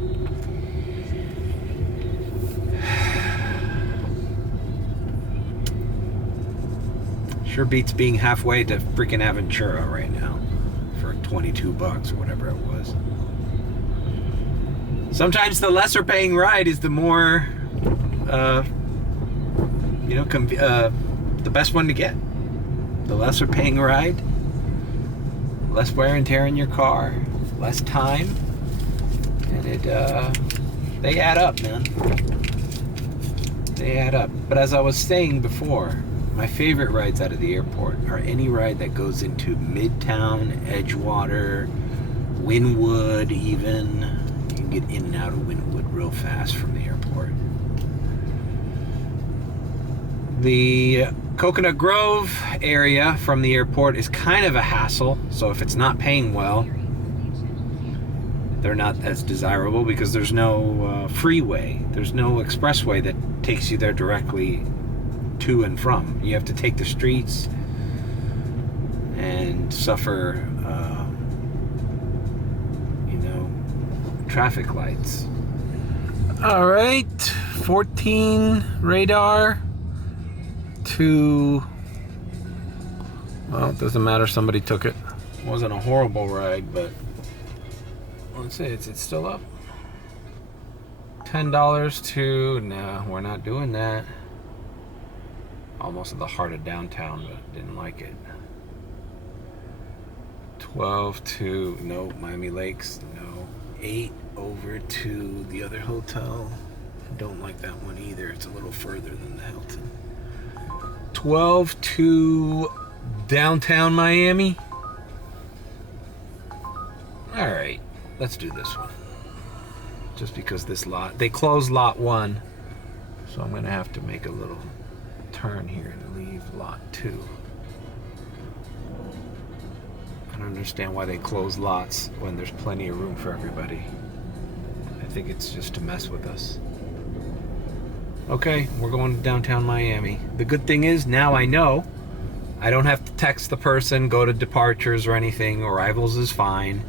Sure beats being halfway to freaking Aventura right now for $22 or whatever it was. Sometimes the lesser paying ride is the more, the best one to get. The lesser paying ride, less wear and tear in your car, less time, and they add up, man. They add up. But as I was saying before, my favorite rides out of the airport are any ride that goes into Midtown, Edgewater, Wynwood even. You can get in and out of Wynwood real fast from the airport. The Coconut Grove area from the airport is kind of a hassle, so if it's not paying well, they're not as desirable because there's no freeway. There's no expressway that takes you there directly to and from. You have to take the streets and suffer, traffic lights. All right, 14 radar to, well, it doesn't matter, somebody took it. It wasn't a horrible ride, but let's see, it's still up. $10 to, no, we're not doing that. Almost at the heart of downtown, but didn't like it. 12 to, no, Miami Lakes, no. 8 over to the other hotel. I don't like that one either. It's a little further than the Hilton. 12 to downtown Miami. All right, let's do this one. Just because this lot, they closed lot 1, so I'm gonna have to make a little turn here to leave lot 2. I don't understand why they close lots when there's plenty of room for everybody. I think it's just to mess with us. Okay, we're going to downtown Miami. The good thing is now I know I don't have to text the person, go to departures or anything. Arrivals is fine.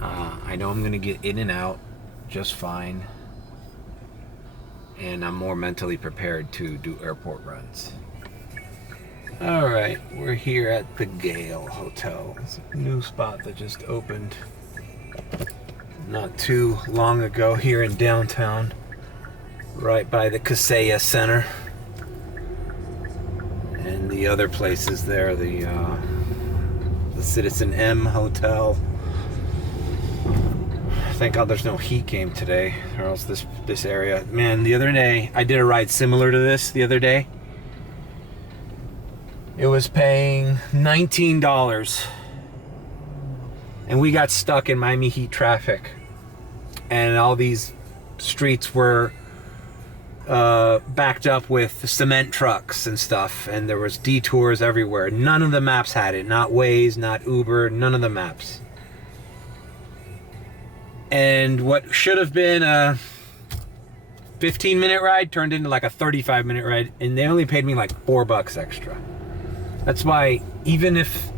I know I'm going to get in and out just fine. And I'm more mentally prepared to do airport runs. All right, we're here at the Gale Hotel. It's a new spot that just opened not too long ago here in downtown, right by the Cascade Center. And the other places there, the Citizen M Hotel. Thank God there's no heat game today, or else this area. Man, the other day, I did a ride similar to this the other day. It was paying $19. And we got stuck in Miami heat traffic. And all these streets were backed up with cement trucks and stuff, and there was detours everywhere. None of the maps had it. Not Waze, not Uber, none of the maps. And what should have been a 15-minute ride turned into like a 35-minute ride, and they only paid me like $4 extra. That's why even if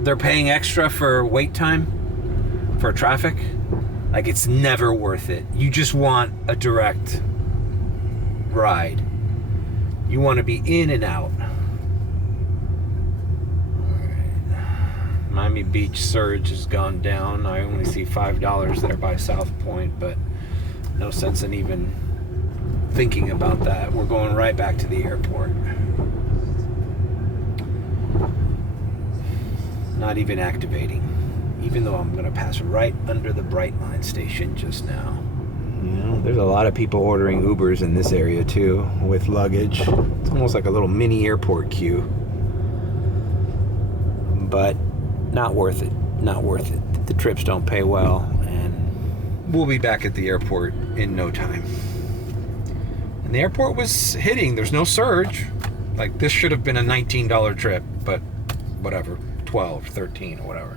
they're paying extra for wait time for traffic, like, it's never worth it. You just want a direct ride. You want to be in and out. Alright. Miami Beach surge has gone down. I only see $5 there by South Point, but no sense in even thinking about that. We're going right back to the airport. Not even activating, even though I'm gonna pass right under the Brightline station just now. You know, there's a lot of people ordering Ubers in this area too, with luggage. It's almost like a little mini airport queue. But not worth it, not worth it. The trips don't pay well, and we'll be back at the airport in no time. And the airport was hitting, there's no surge. Like, this should have been a $19 trip, but whatever, 12, 13, or whatever.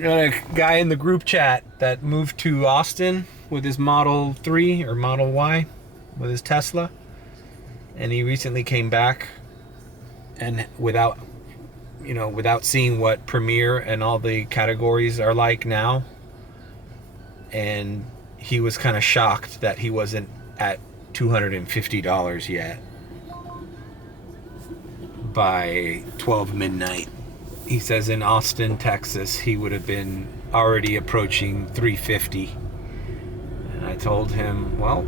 Got a guy in the group chat that moved to Austin with his Model 3 or Model Y with his Tesla, and he recently came back, and without seeing what Premiere and all the categories are like now, and he was kind of shocked that he wasn't at $250 yet by 12 midnight. He says in Austin, Texas, he would have been already approaching $350. And I told him, well,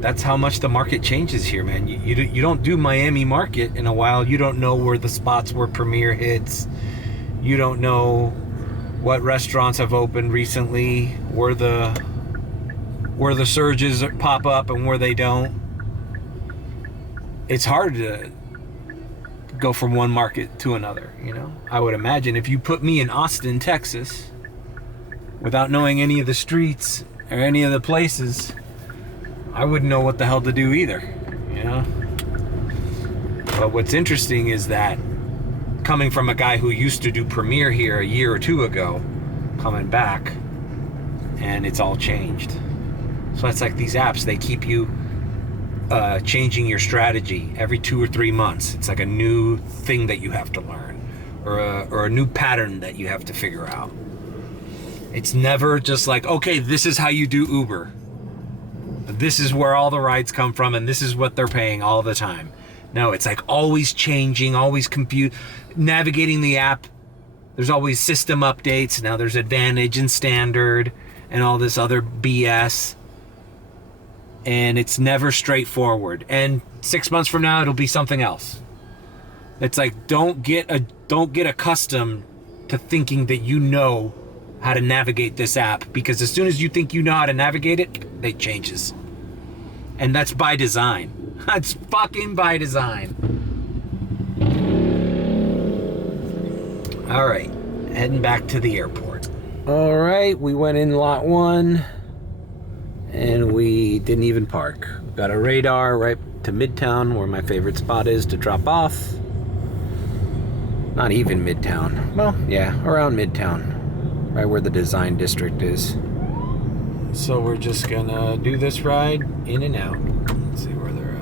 that's how much the market changes here, man. You don't do Miami market in a while. You don't know where the spots where Premiere hits. You don't know what restaurants have opened recently, where the surges pop up and where they don't. It's hard to go from one market to another, you know. I would imagine if you put me in Austin, Texas, without knowing any of the streets or any of the places, I wouldn't know what the hell to do either, you know. But what's interesting is that coming from a guy who used to do Premiere here a year or two ago, coming back, and it's all changed. So it's like these apps, they keep you changing your strategy every 2 or 3 months. It's like a new thing that you have to learn, or a new pattern that you have to figure out. It's never just like, okay, this is how you do Uber. This is where all the rides come from, and this is what they're paying all the time. No, it's like always changing, always navigating the app. There's always system updates. Now there's Advantage and Standard and all this other BS. And it's never straightforward. And 6 months from now, it'll be something else. It's like, don't get accustomed to thinking that you know how to navigate this app, because as soon as you think you know how to navigate it, it changes. And that's by design. That's fucking by design. All right, heading back to the airport. All right, we went in lot 1. And we didn't even park. Got a radar right to Midtown, where my favorite spot is to drop off. Not even Midtown. Well, yeah, around Midtown. Right where the design district is. So we're just gonna do this ride in and out. Let's see where they're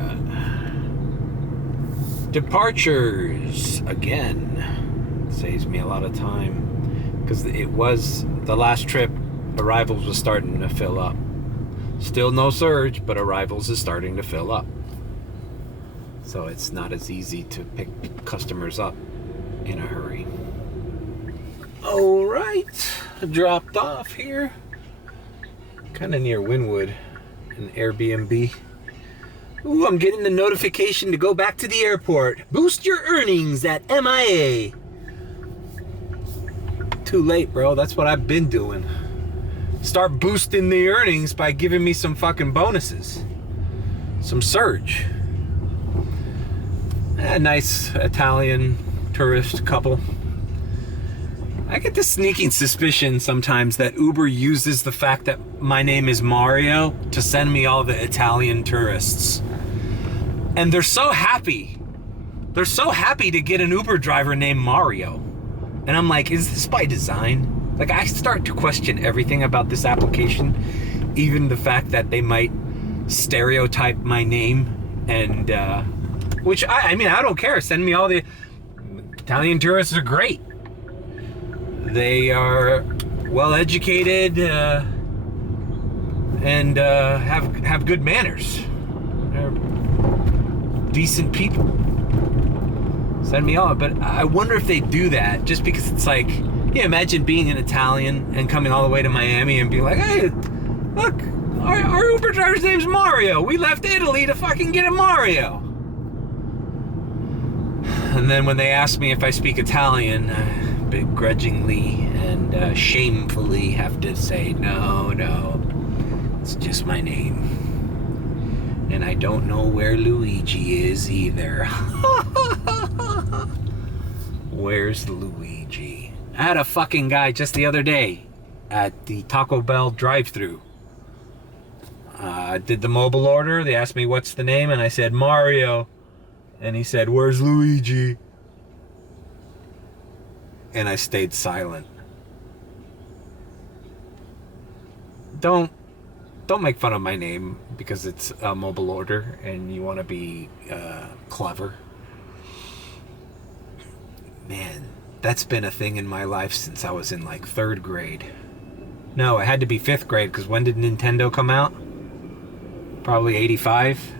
at. Departures again. Saves me a lot of time. Because it was the last trip, arrivals was starting to fill up. Still no surge, but arrivals is starting to fill up. So it's not as easy to pick customers up in a hurry. All right, dropped off here. Kind of near Wynwood, an Airbnb. Ooh, I'm getting the notification to go back to the airport. Boost your earnings at MIA. Too late, bro. That's what I've been doing. Start boosting the earnings by giving me some fucking bonuses. Some surge. A nice Italian tourist couple. I get this sneaking suspicion sometimes that Uber uses the fact that my name is Mario to send me all the Italian tourists. And they're so happy. They're so happy to get an Uber driver named Mario. And I'm like, is this by design? Like, I start to question everything about this application, even the fact that they might stereotype my name, and which I mean, I don't care. Send me all the Italian tourists are great. They are well educated and have good manners. They're decent people. Send me all, but I wonder if they do that just because it's like, yeah, imagine being an Italian and coming all the way to Miami and being like, hey, look, our Uber driver's name's Mario. We left Italy to fucking get a Mario. And then when they ask me if I speak Italian, I begrudgingly and shamefully have to say, no, it's just my name. And I don't know where Luigi is either. Where's Luigi? I had a fucking guy just the other day at the Taco Bell drive-thru. I did the mobile order. They asked me what's the name, and I said Mario. And he said, where's Luigi? And I stayed silent. Don't make fun of my name because it's a mobile order and you want to be clever. Man, that's been a thing in my life since I was in like 3rd grade. No, it had to be 5th grade because when did Nintendo come out? Probably 85.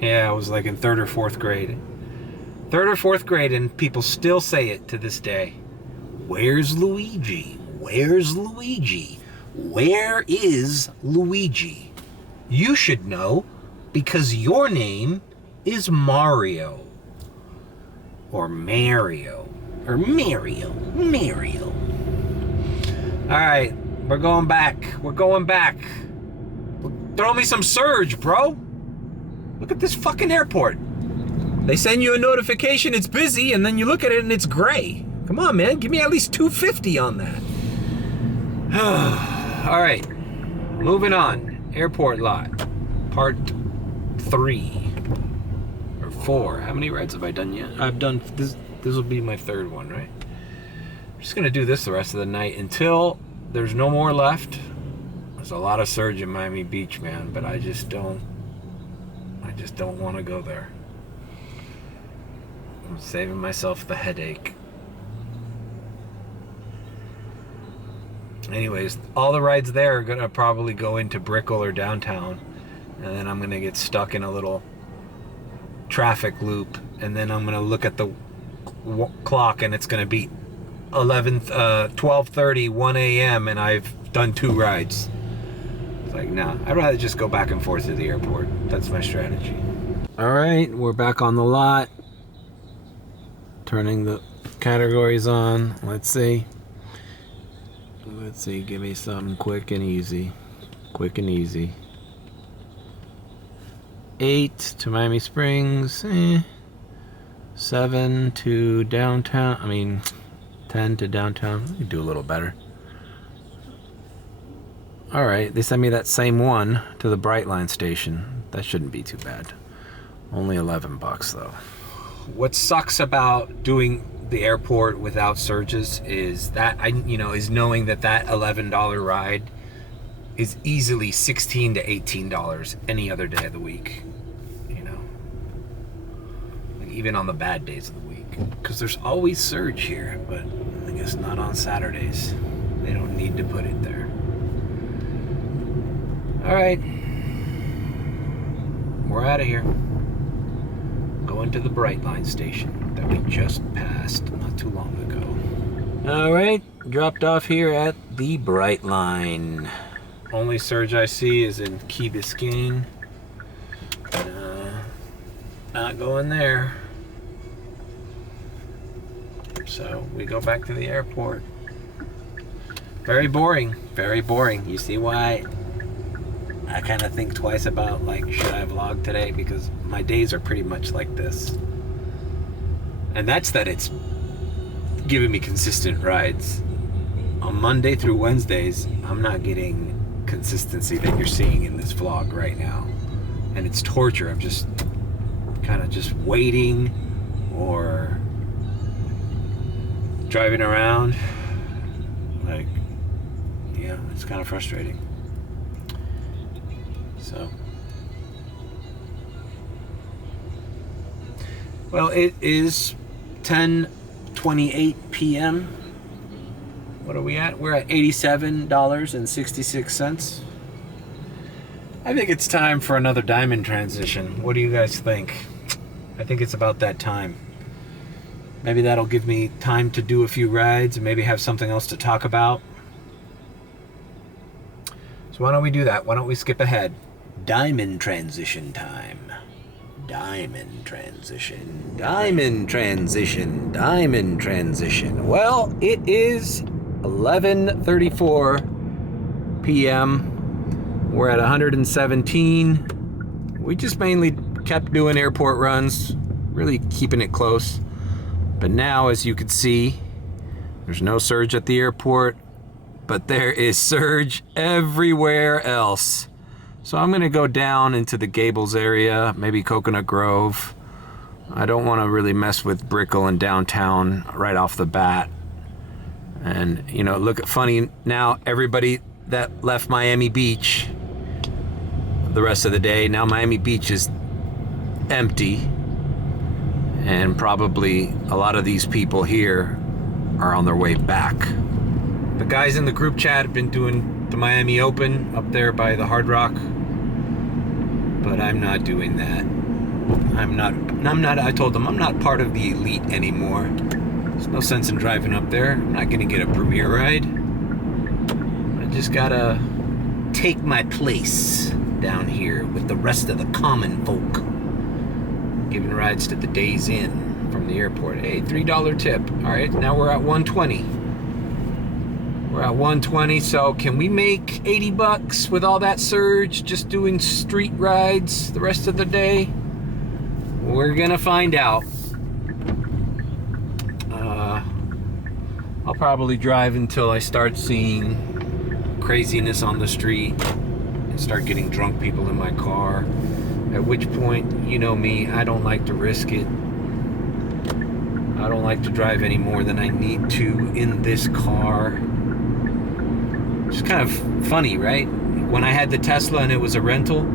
Yeah, I was like in 3rd or 4th grade. 3rd or 4th grade, and people still say it to this day. Where's Luigi? Where's Luigi? Where is Luigi? You should know because your name is Mario. Or Mario. Or Mario. Alright, we're going back. Throw me some surge, bro. Look at this fucking airport. They send you a notification it's busy, and then you look at it and it's gray. Come on, man. Give me at least 250 on that. All right. Moving on. Airport lot. Part 3. Or 4. How many rides have I done yet? I've done... This will be my 3rd one, right? I'm just going to do this the rest of the night until there's no more left. There's a lot of surge in Miami Beach, man, but I just don't want to go there. I'm saving myself the headache. Anyways, all the rides there are gonna probably go into Brickell or downtown, and then I'm gonna get stuck in a little traffic loop, and then I'm gonna look at the clock and it's gonna be 12:30, 1 a.m. and I've done 2 rides. It's like, nah, I'd rather just go back and forth to the airport. That's my strategy. All right, we're back on the lot. Turning the categories on. Let's see, give me something quick and easy. 8 to Miami Springs, 7 to downtown, 10 to downtown. We could do a little better. Alright, they sent me that same one to the Brightline station. That shouldn't be too bad. Only $11 though. What sucks about doing the airport without surges is that is knowing that $11 ride is easily $16 to $18 any other day of the week. Like even on the bad days of the week, because there's always surge here, but I guess not on Saturdays. They don't need to put it there. All right, we're out of here. Going to the Brightline station that we just passed not too long ago. All right, dropped off here at the Brightline. Only surge I see is in Key Biscayne. Not going there. So we go back to the airport. Very boring. You see why I kind of think twice about, like, should I vlog today? Because my days are pretty much like this. And that's that it's giving me consistent rides. On Monday through Wednesdays, I'm not getting consistency that you're seeing in this vlog right now. And it's torture. I'm just kind of just waiting or driving around. Like, yeah, it's kind of frustrating. So, well, it is 10:28 p.m. What are we at? We're at $87.66. I think it's time for another diamond transition. What do you guys think? I think it's about that time. Maybe that'll give me time to do a few rides and maybe have something else to talk about. So why don't we do that? Why don't we skip ahead? Diamond transition time. Diamond transition. Diamond transition. Diamond transition. Well, it is 11:34 p.m. We're at 117. We just mainly kept doing airport runs, really keeping it close. But now, as you can see, there's no surge at the airport, but there is surge everywhere else. So I'm gonna go down into the Gables area, maybe Coconut Grove. I don't wanna really mess with Brickell and downtown right off the bat. And, you know, look at funny now, everybody that left Miami Beach the rest of the day, now Miami Beach is empty. And probably a lot of these people here are on their way back. The guys in the group chat have been doing the Miami Open up there by the Hard Rock. But I'm not doing that. I told them I'm not part of the elite anymore. There's no sense in driving up there. I'm not gonna get a Premier ride. I just gotta take my place down here with the rest of the common folk. Giving rides to the Days Inn from the airport. Hey, $3 tip. All right, now we're at 120. We're at 120, so can we make 80 bucks with all that surge just doing street rides the rest of the day? We're gonna find out. I'll probably drive until I start seeing craziness on the street and start getting drunk people in my car. At which point, you know me, I don't like to risk it. I don't like to drive any more than I need to in this car. It's kind of funny, right? When I had the Tesla and it was a rental,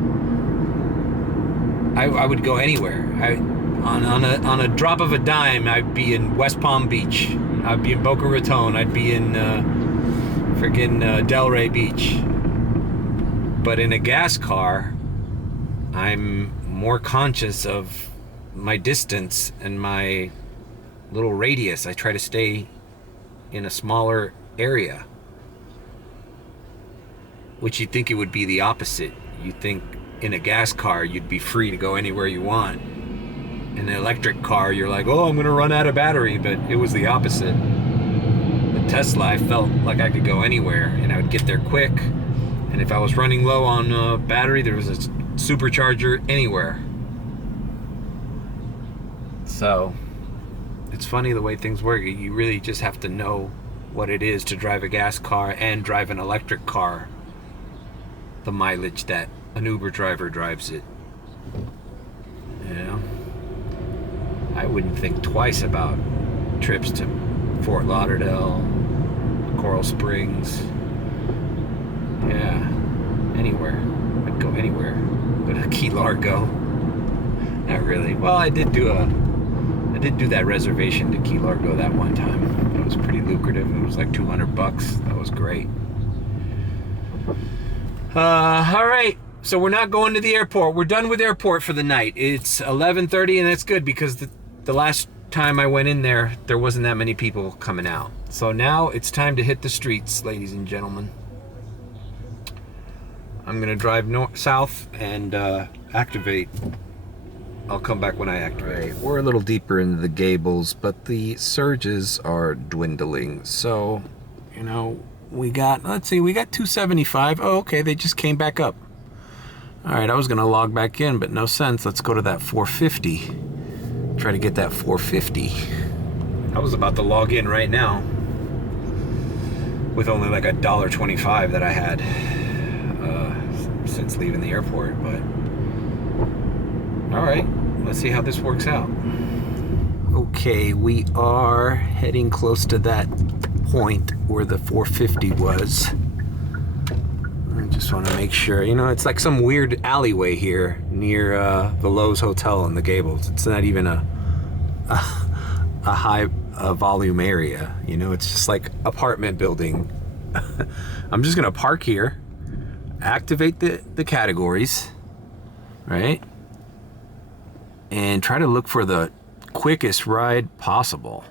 I would go anywhere. On a drop of a dime, I'd be in West Palm Beach. I'd be in Boca Raton. I'd be in Delray Beach. But in a gas car, I'm more conscious of my distance and my little radius. I try to stay in a smaller area. Which you'd think it would be the opposite. You think in a gas car, you'd be free to go anywhere you want. In an electric car, you're like, oh, I'm gonna run out of battery, but it was the opposite. The Tesla, I felt like I could go anywhere and I would get there quick. And if I was running low on battery, there was a supercharger anywhere. So, it's funny the way things work. You really just have to know what it is to drive a gas car and drive an electric car. The mileage that an Uber driver drives it. You know? I wouldn't think twice about trips to Fort Lauderdale, Coral Springs. Yeah, anywhere. I'd go anywhere. Go to Key Largo. Not really. Well, I did do that reservation to Key Largo that one time. It was pretty lucrative. It was like $200. That was great. All right. So we're not going to the airport. We're done with airport for the night. It's 11:30, and that's good because the last time I went in there wasn't that many people coming out. So now it's time to hit the streets, ladies and gentlemen. I'm gonna drive south and activate. I'll come back when I activate. Right, we're a little deeper into the Gables, but the surges are dwindling. So, you know, we got 275. Oh, okay, they just came back up. All right, I was gonna log back in, but no sense. Let's go to that 450. Try to get that 450. I was about to log in right now with only like $1.25 that I had since leaving the airport, but all right, let's see how this works out. Okay, we are heading close to that point where the 450 was. I just want to make sure, you know, it's like some weird alleyway here near the Lowe's Hotel in the Gables. It's not even a high volume area, you know, it's just like apartment building. I'm just gonna park here, activate the categories, right? And try to look for the quickest ride possible.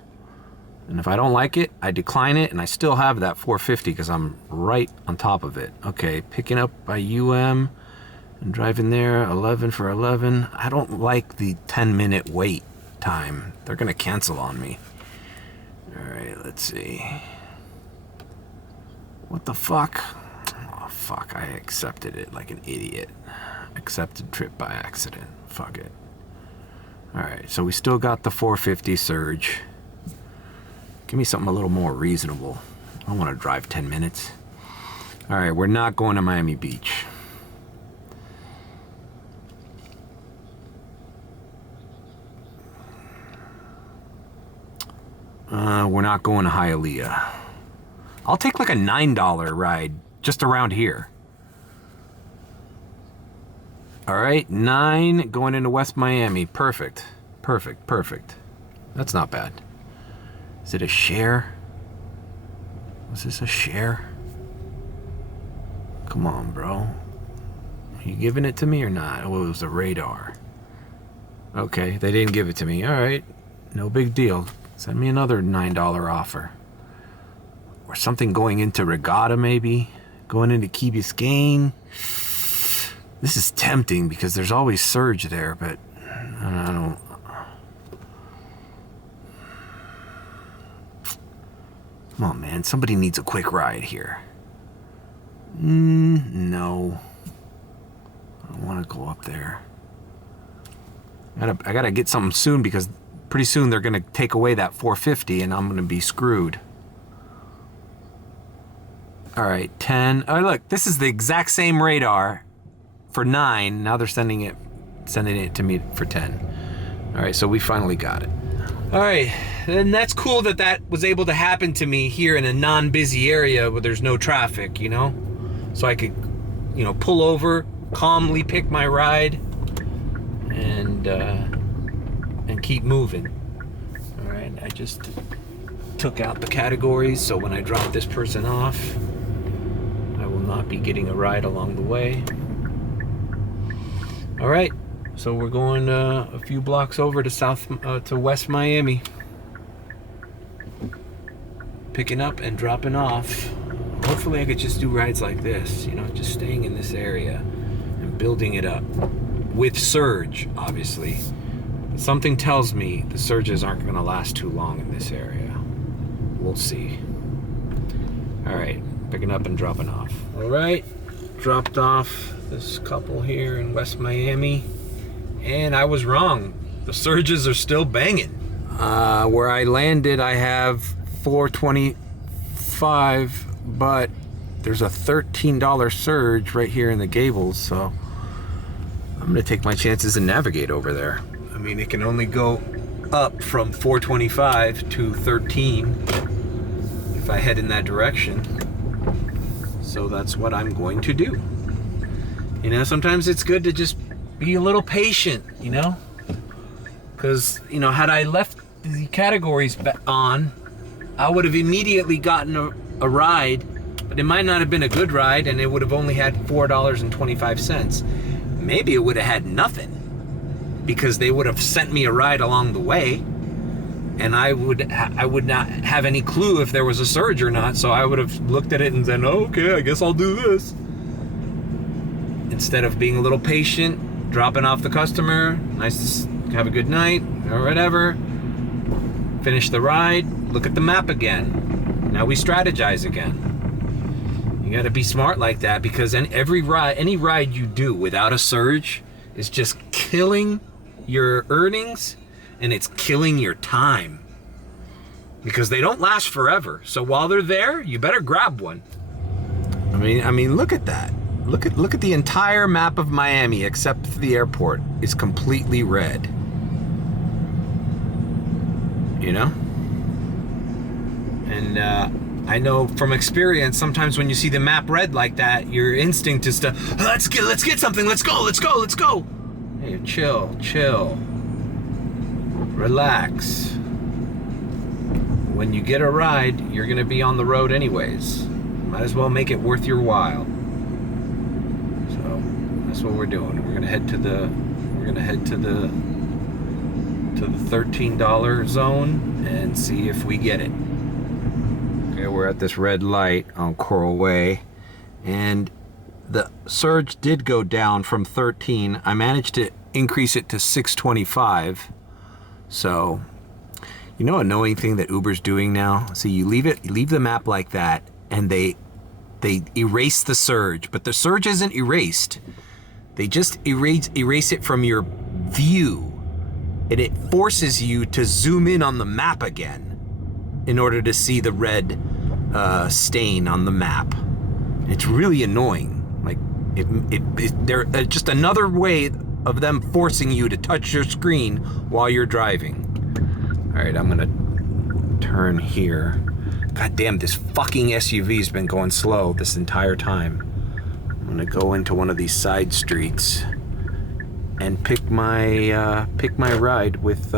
And if I don't like it, I decline it, and I still have that 450 because I'm right on top of it. Okay, picking up by UM and driving there, 11 for 11. I don't like the 10-minute wait time. They're gonna cancel on me. All right, let's see. What the fuck? Oh, fuck, I accepted it like an idiot. Accepted trip by accident. Fuck it. All right, so we still got the 450 surge. Give me something a little more reasonable. I don't want to drive 10 minutes. All right, we're not going to Miami Beach. We're not going to Hialeah. I'll take like a $9 ride just around here. All right, 9 going into West Miami. Perfect, perfect, perfect. That's not bad. Is it a share? Was this a share? Come on, bro. Are you giving it to me or not? Oh, it was a radar. Okay, they didn't give it to me. All right, no big deal. Send me another $9 offer. Or something going into Regatta, maybe. Going into Key Biscayne. This is tempting because there's always surge there, but I don't. Come on, man. Somebody needs a quick ride here. No. I don't want to go up there. I gotta get something soon because pretty soon they're gonna take away that 450 and I'm gonna be screwed. All right, 10. Oh, look, this is the exact same radar for 9. Now they're sending it to me for 10. All right, so we finally got it. All right, and that's cool that was able to happen to me here in a non-busy area where there's no traffic, you know? So I could, you know, pull over, calmly pick my ride, and keep moving. All right, I just took out the categories, so when I drop this person off, I will not be getting a ride along the way. All right, so we're going a few blocks over to West Miami, picking up and dropping off. Hopefully I could just do rides like this, you know, just staying in this area and building it up with surge, obviously. Something tells me the surges aren't going to last too long in this area. We'll see. All right, picking up and dropping off. All right, dropped off this couple here in West Miami, and I was wrong. The surges are still banging. Where I landed, I have 425, but there's a $13 surge right here in the Gables, so I'm gonna take my chances and navigate over there. I mean, it can only go up from 425 to 13 if I head in that direction. So that's what I'm going to do. You know, sometimes it's good to just be a little patient, you know? Because, you know, had I left the categories on, I would have immediately gotten a ride, but it might not have been a good ride, and it would have only had $4.25. Maybe it would have had nothing, because they would have sent me a ride along the way, and I would not have any clue if there was a surge or not, so I would have looked at it and said, oh, okay, I guess I'll do this. Instead of being a little patient, dropping off the customer, nice to have a good night, or whatever, finish the ride, look at the map again. Now we strategize again. You gotta be smart like that, because any ride you do without a surge is just killing your earnings, and it's killing your time. because they don't last forever. So while they're there, you better grab one. I mean, look at that. Look at the entire map of Miami, except for the airport, is completely red. You know? And I know from experience, sometimes when you see the map red like that, your instinct is to, let's get something, let's go. Hey, chill. Relax. When you get a ride, you're gonna be on the road anyways. Might as well make it worth your while. So that's what we're doing. We're gonna head to the $13 zone and see if we get it. Okay, we're at this red light on Coral Way, and the surge did go down from 13. I managed to increase it to 625. So, you know, annoying thing that Uber's doing now. See, you leave the map like that, and they erase the surge, but the surge isn't erased. They just erase it from your view, and it forces you to zoom in on the map again in order to see the red stain on the map. It's really annoying. Like they're just another way of them forcing you to touch your screen while you're driving. All right, I'm gonna turn here. God damn, this fucking SUV's been going slow this entire time. I'm gonna go into one of these side streets and pick my ride with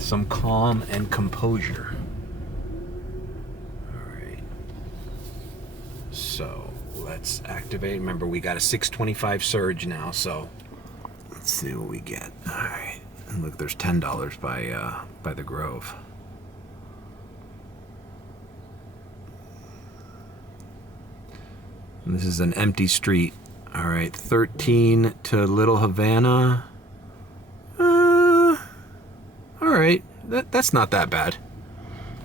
some calm and composure. All right. So let's activate. Remember, we got a 625 surge now, so let's see what we get. All right. And look, there's $10 by the Grove. And this is an empty street. All right, 13 to Little Havana. All right, that's not that bad.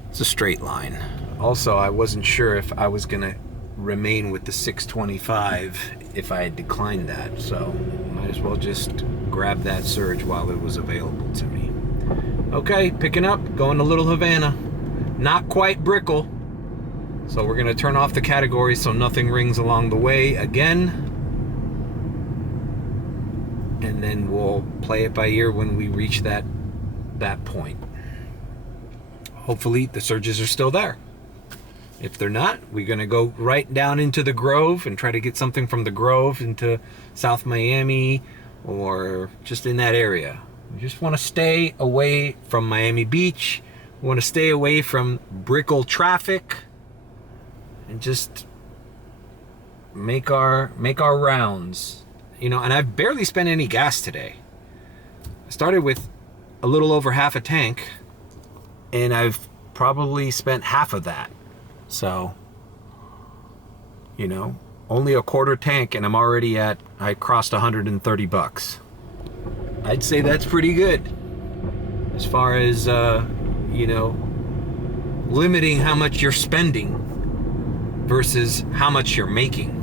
It's a straight line. Also, I wasn't sure if I was gonna remain with the 625 if I had declined that, so might as well just grab that surge while it was available to me. Okay, picking up, going to Little Havana. Not quite Brickell. So we're gonna turn off the categories so nothing rings along the way again. And then we'll play it by ear when we reach that point. Hopefully the surges are still there. If they're not, we're gonna go right down into the Grove and try to get something from the Grove into South Miami or just in that area. We just wanna stay away from Miami Beach. We wanna stay away from Brickell traffic and just make our rounds. You know, and I've barely spent any gas today. I started with a little over half a tank, and I've probably spent half of that. So, you know, only a quarter tank, and I crossed $130. I'd say that's pretty good. As far as, you know, limiting how much you're spending versus how much you're making.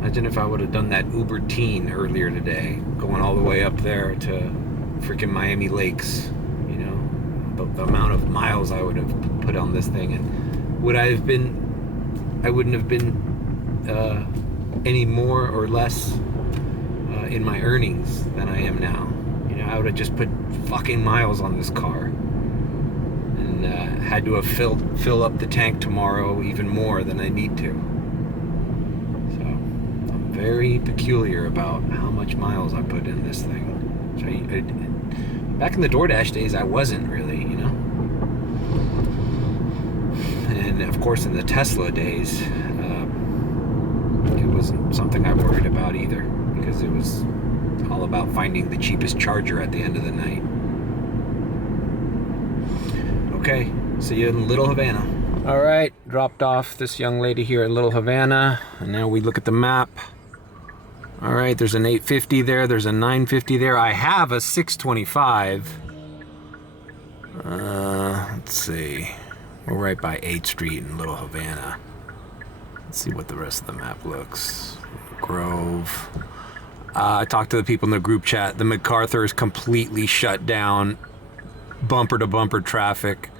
Imagine if I would have done that Uber teen earlier today, going all the way up there to freaking Miami Lakes, you know, the amount of miles I would have put on this thing, and I wouldn't have been any more or less in my earnings than I am now. You know, I would have just put fucking miles on this car, and had to have fill up the tank tomorrow even more than I need to. Very peculiar about how much miles I put in this thing. Back in the DoorDash days, I wasn't really, you know. And of course, in the Tesla days, it wasn't something I worried about either, because it was all about finding the cheapest charger at the end of the night. Okay, see you in Little Havana. All right, dropped off this young lady here in Little Havana, and now we look at the map. All right, there's an 850 there, there's a 950 there. I have a 625. Let's see. We're right by 8th Street in Little Havana. Let's see what the rest of the map looks. Grove. I talked to the people in the group chat. The MacArthur is completely shut down. bumper to bumper traffic.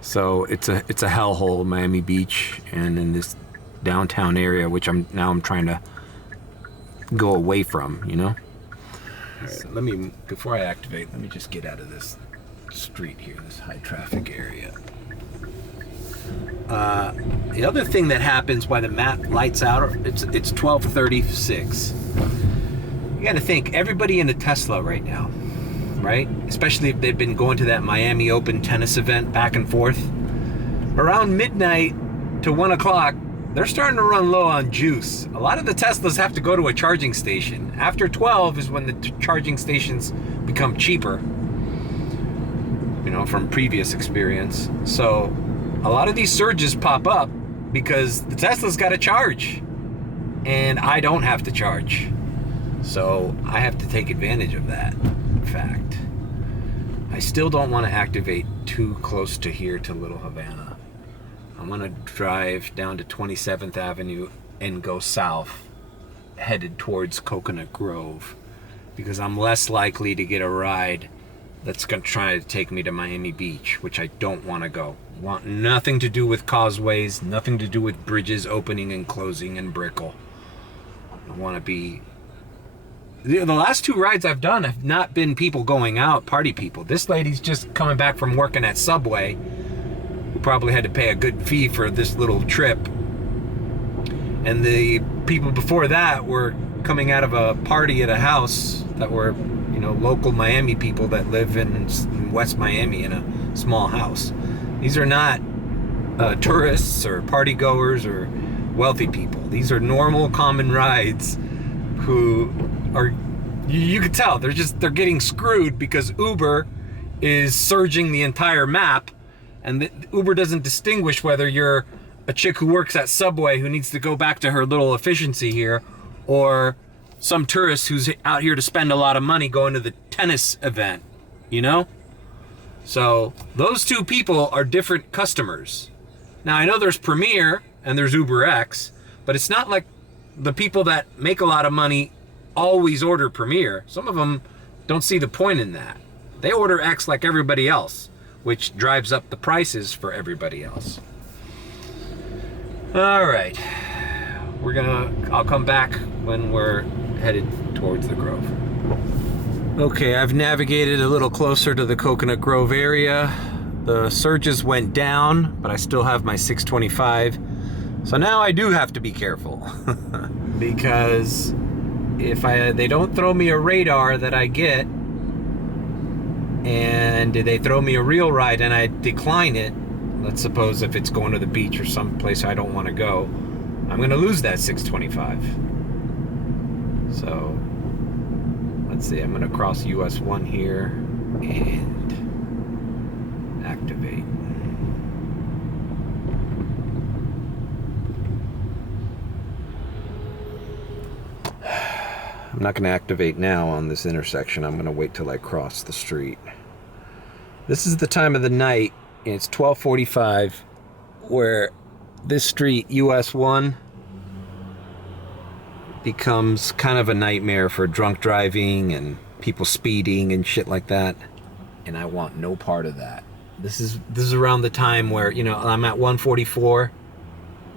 So it's a hellhole, Miami Beach, and in this downtown area, which I'm trying to go away from, you know. All right, before I activate, let me just get out of this street here, this high traffic area. The other thing that happens while the map lights out, it's 12:36. You got to think, everybody in a Tesla right now, right? Especially if they've been going to that Miami Open tennis event back and forth. Around midnight to 1 o'clock, they're starting to run low on juice. A lot of the Teslas have to go to a charging station. After 12 is when the charging stations become cheaper, you know, from previous experience. So a lot of these surges pop up because the Tesla's got to charge, and I don't have to charge. So I have to take advantage of that fact. I still don't want to activate too close to here to Little Havana. I'm going to drive down to 27th Avenue and go south, headed towards Coconut Grove, because I'm less likely to get a ride that's going to try to take me to Miami Beach, which I don't want to go. Want nothing to do with causeways, nothing to do with bridges opening and closing in Brickell. I want to be... The last 2 rides I've done have not been people going out, party people. This lady's just coming back from working at Subway, who probably had to pay a good fee for this little trip. And the people before that were coming out of a party at a house that were, you know, local Miami people that live in West Miami in a small house. These are not tourists or party goers or wealthy people. These are normal, common rides who are, you could tell, they're getting screwed because Uber is surging the entire map, and Uber doesn't distinguish whether you're a chick who works at Subway who needs to go back to her little efficiency here, or some tourist who's out here to spend a lot of money going to the tennis event, you know? So those 2 people are different customers. Now I know there's Premier and there's UberX, but it's not like the people that make a lot of money always order Premier. Some of them don't see the point in that. They order X like everybody else, which drives up the prices for everybody else. All right, I'll come back when we're headed towards the Grove. Okay, I've navigated a little closer to the Coconut Grove area. The surges went down, but I still have my 625. So now I do have to be careful because if they don't throw me a radar that I get, and they throw me a real ride and I decline it, let's suppose if it's going to the beach or someplace I don't want to go, I'm going to lose that 625. So let's see, I'm going to cross US 1 here and activate. I'm not going to activate now on this intersection. I'm going to wait till I cross the street. This is the time of the night, and it's 12:45, where this street, US 1, becomes kind of a nightmare for drunk driving and people speeding and shit like that. And I want no part of that. This is around the time where, you know, I'm at 144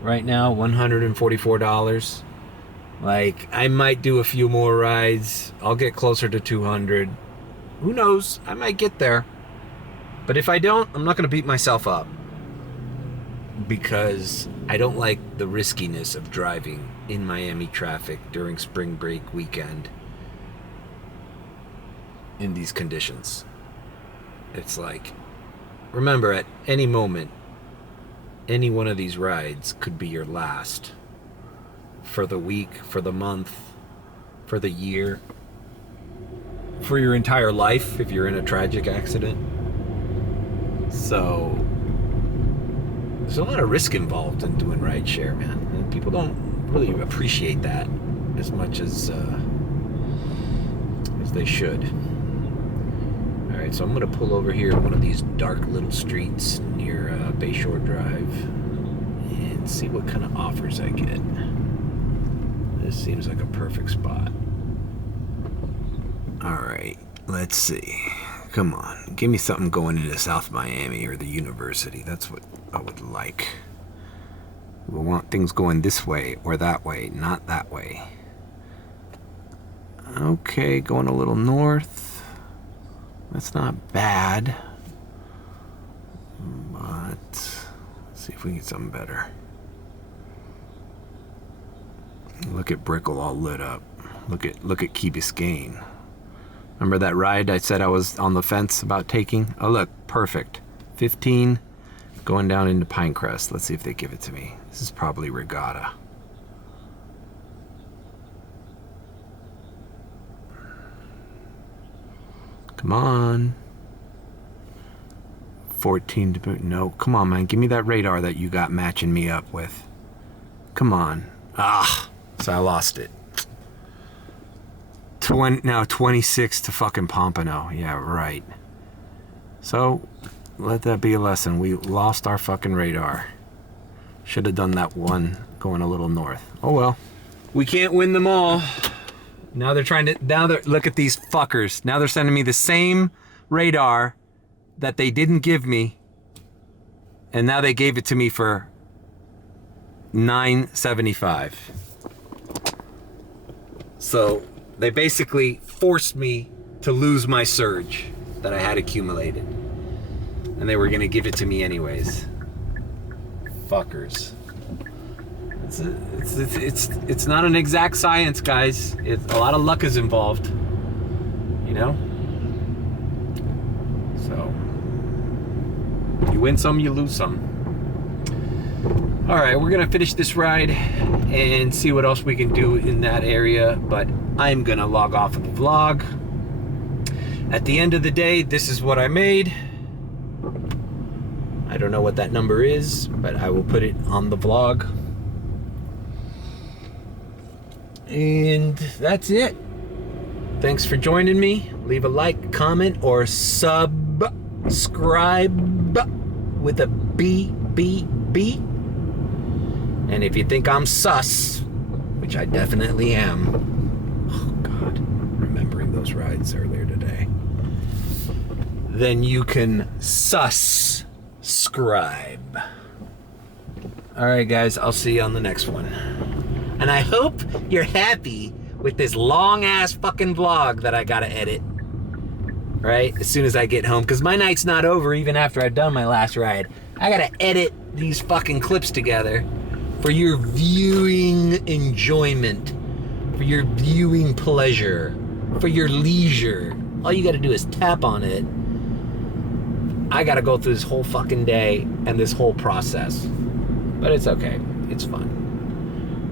right now, $144. Like, I might do a few more rides. I'll get closer to 200. Who knows? I might get there. But if I don't, I'm not going to beat myself up. Because I don't like the riskiness of driving in Miami traffic during spring break weekend in these conditions. It's like, remember, at any moment, any one of these rides could be your last. For the week, for the month, for the year, for your entire life if you're in a tragic accident. So there's a lot of risk involved in doing rideshare, man. And people don't really appreciate that as much as they should. All right, so I'm gonna pull over here in one of these dark little streets near Bayshore Drive and see what kind of offers I get. This seems like a perfect spot. All right, let's see. Come on, give me something going into South Miami or the university. That's what I would like. We want things going this way or that way, not that way. Okay, going a little north. That's not bad. But let's see if we can get something better. Look at Brickell all lit up. Look at Key Biscayne. Remember that ride I said I was on the fence about taking? Oh look, perfect. 15 going down into Pinecrest. Let's see if they give it to me. This is probably Regatta. Come on. 14 to boot. No, come on, man. Give me that radar that you got matching me up with. Come on. Ah, so I lost it. 26 to fucking Pompano. Yeah, right. So, let that be a lesson. We lost our fucking radar. Should have done that one going a little north. Oh well. We can't win them all. Now they're look at these fuckers. Now they're sending me the same radar that they didn't give me. And now they gave it to me for $9.75. So they basically forced me to lose my surge that I had accumulated. And they were gonna give it to me anyways. Fuckers. It's not an exact science, guys. A lot of luck is involved. You know? So you win some, you lose some. Alright, we're gonna finish this ride and see what else we can do in that area, but I'm gonna log off of the vlog. At the end of the day, this is what I made. I don't know what that number is, but I will put it on the vlog. And that's it. Thanks for joining me. Leave a like, comment, or subscribe with a B. And if you think I'm sus, which I definitely am. Oh God, remembering those rides earlier today. Then you can subscribe. Alright guys, I'll see you on the next one. And I hope you're happy with this long ass fucking vlog that I gotta edit. Right? As soon as I get home. Because my night's not over even after I've done my last ride. I gotta edit these fucking clips together for your viewing enjoyment. For your viewing pleasure. For your leisure. All you gotta do is tap on it. I gotta go through this whole fucking day and this whole process. But it's okay. It's fun.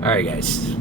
Alright guys.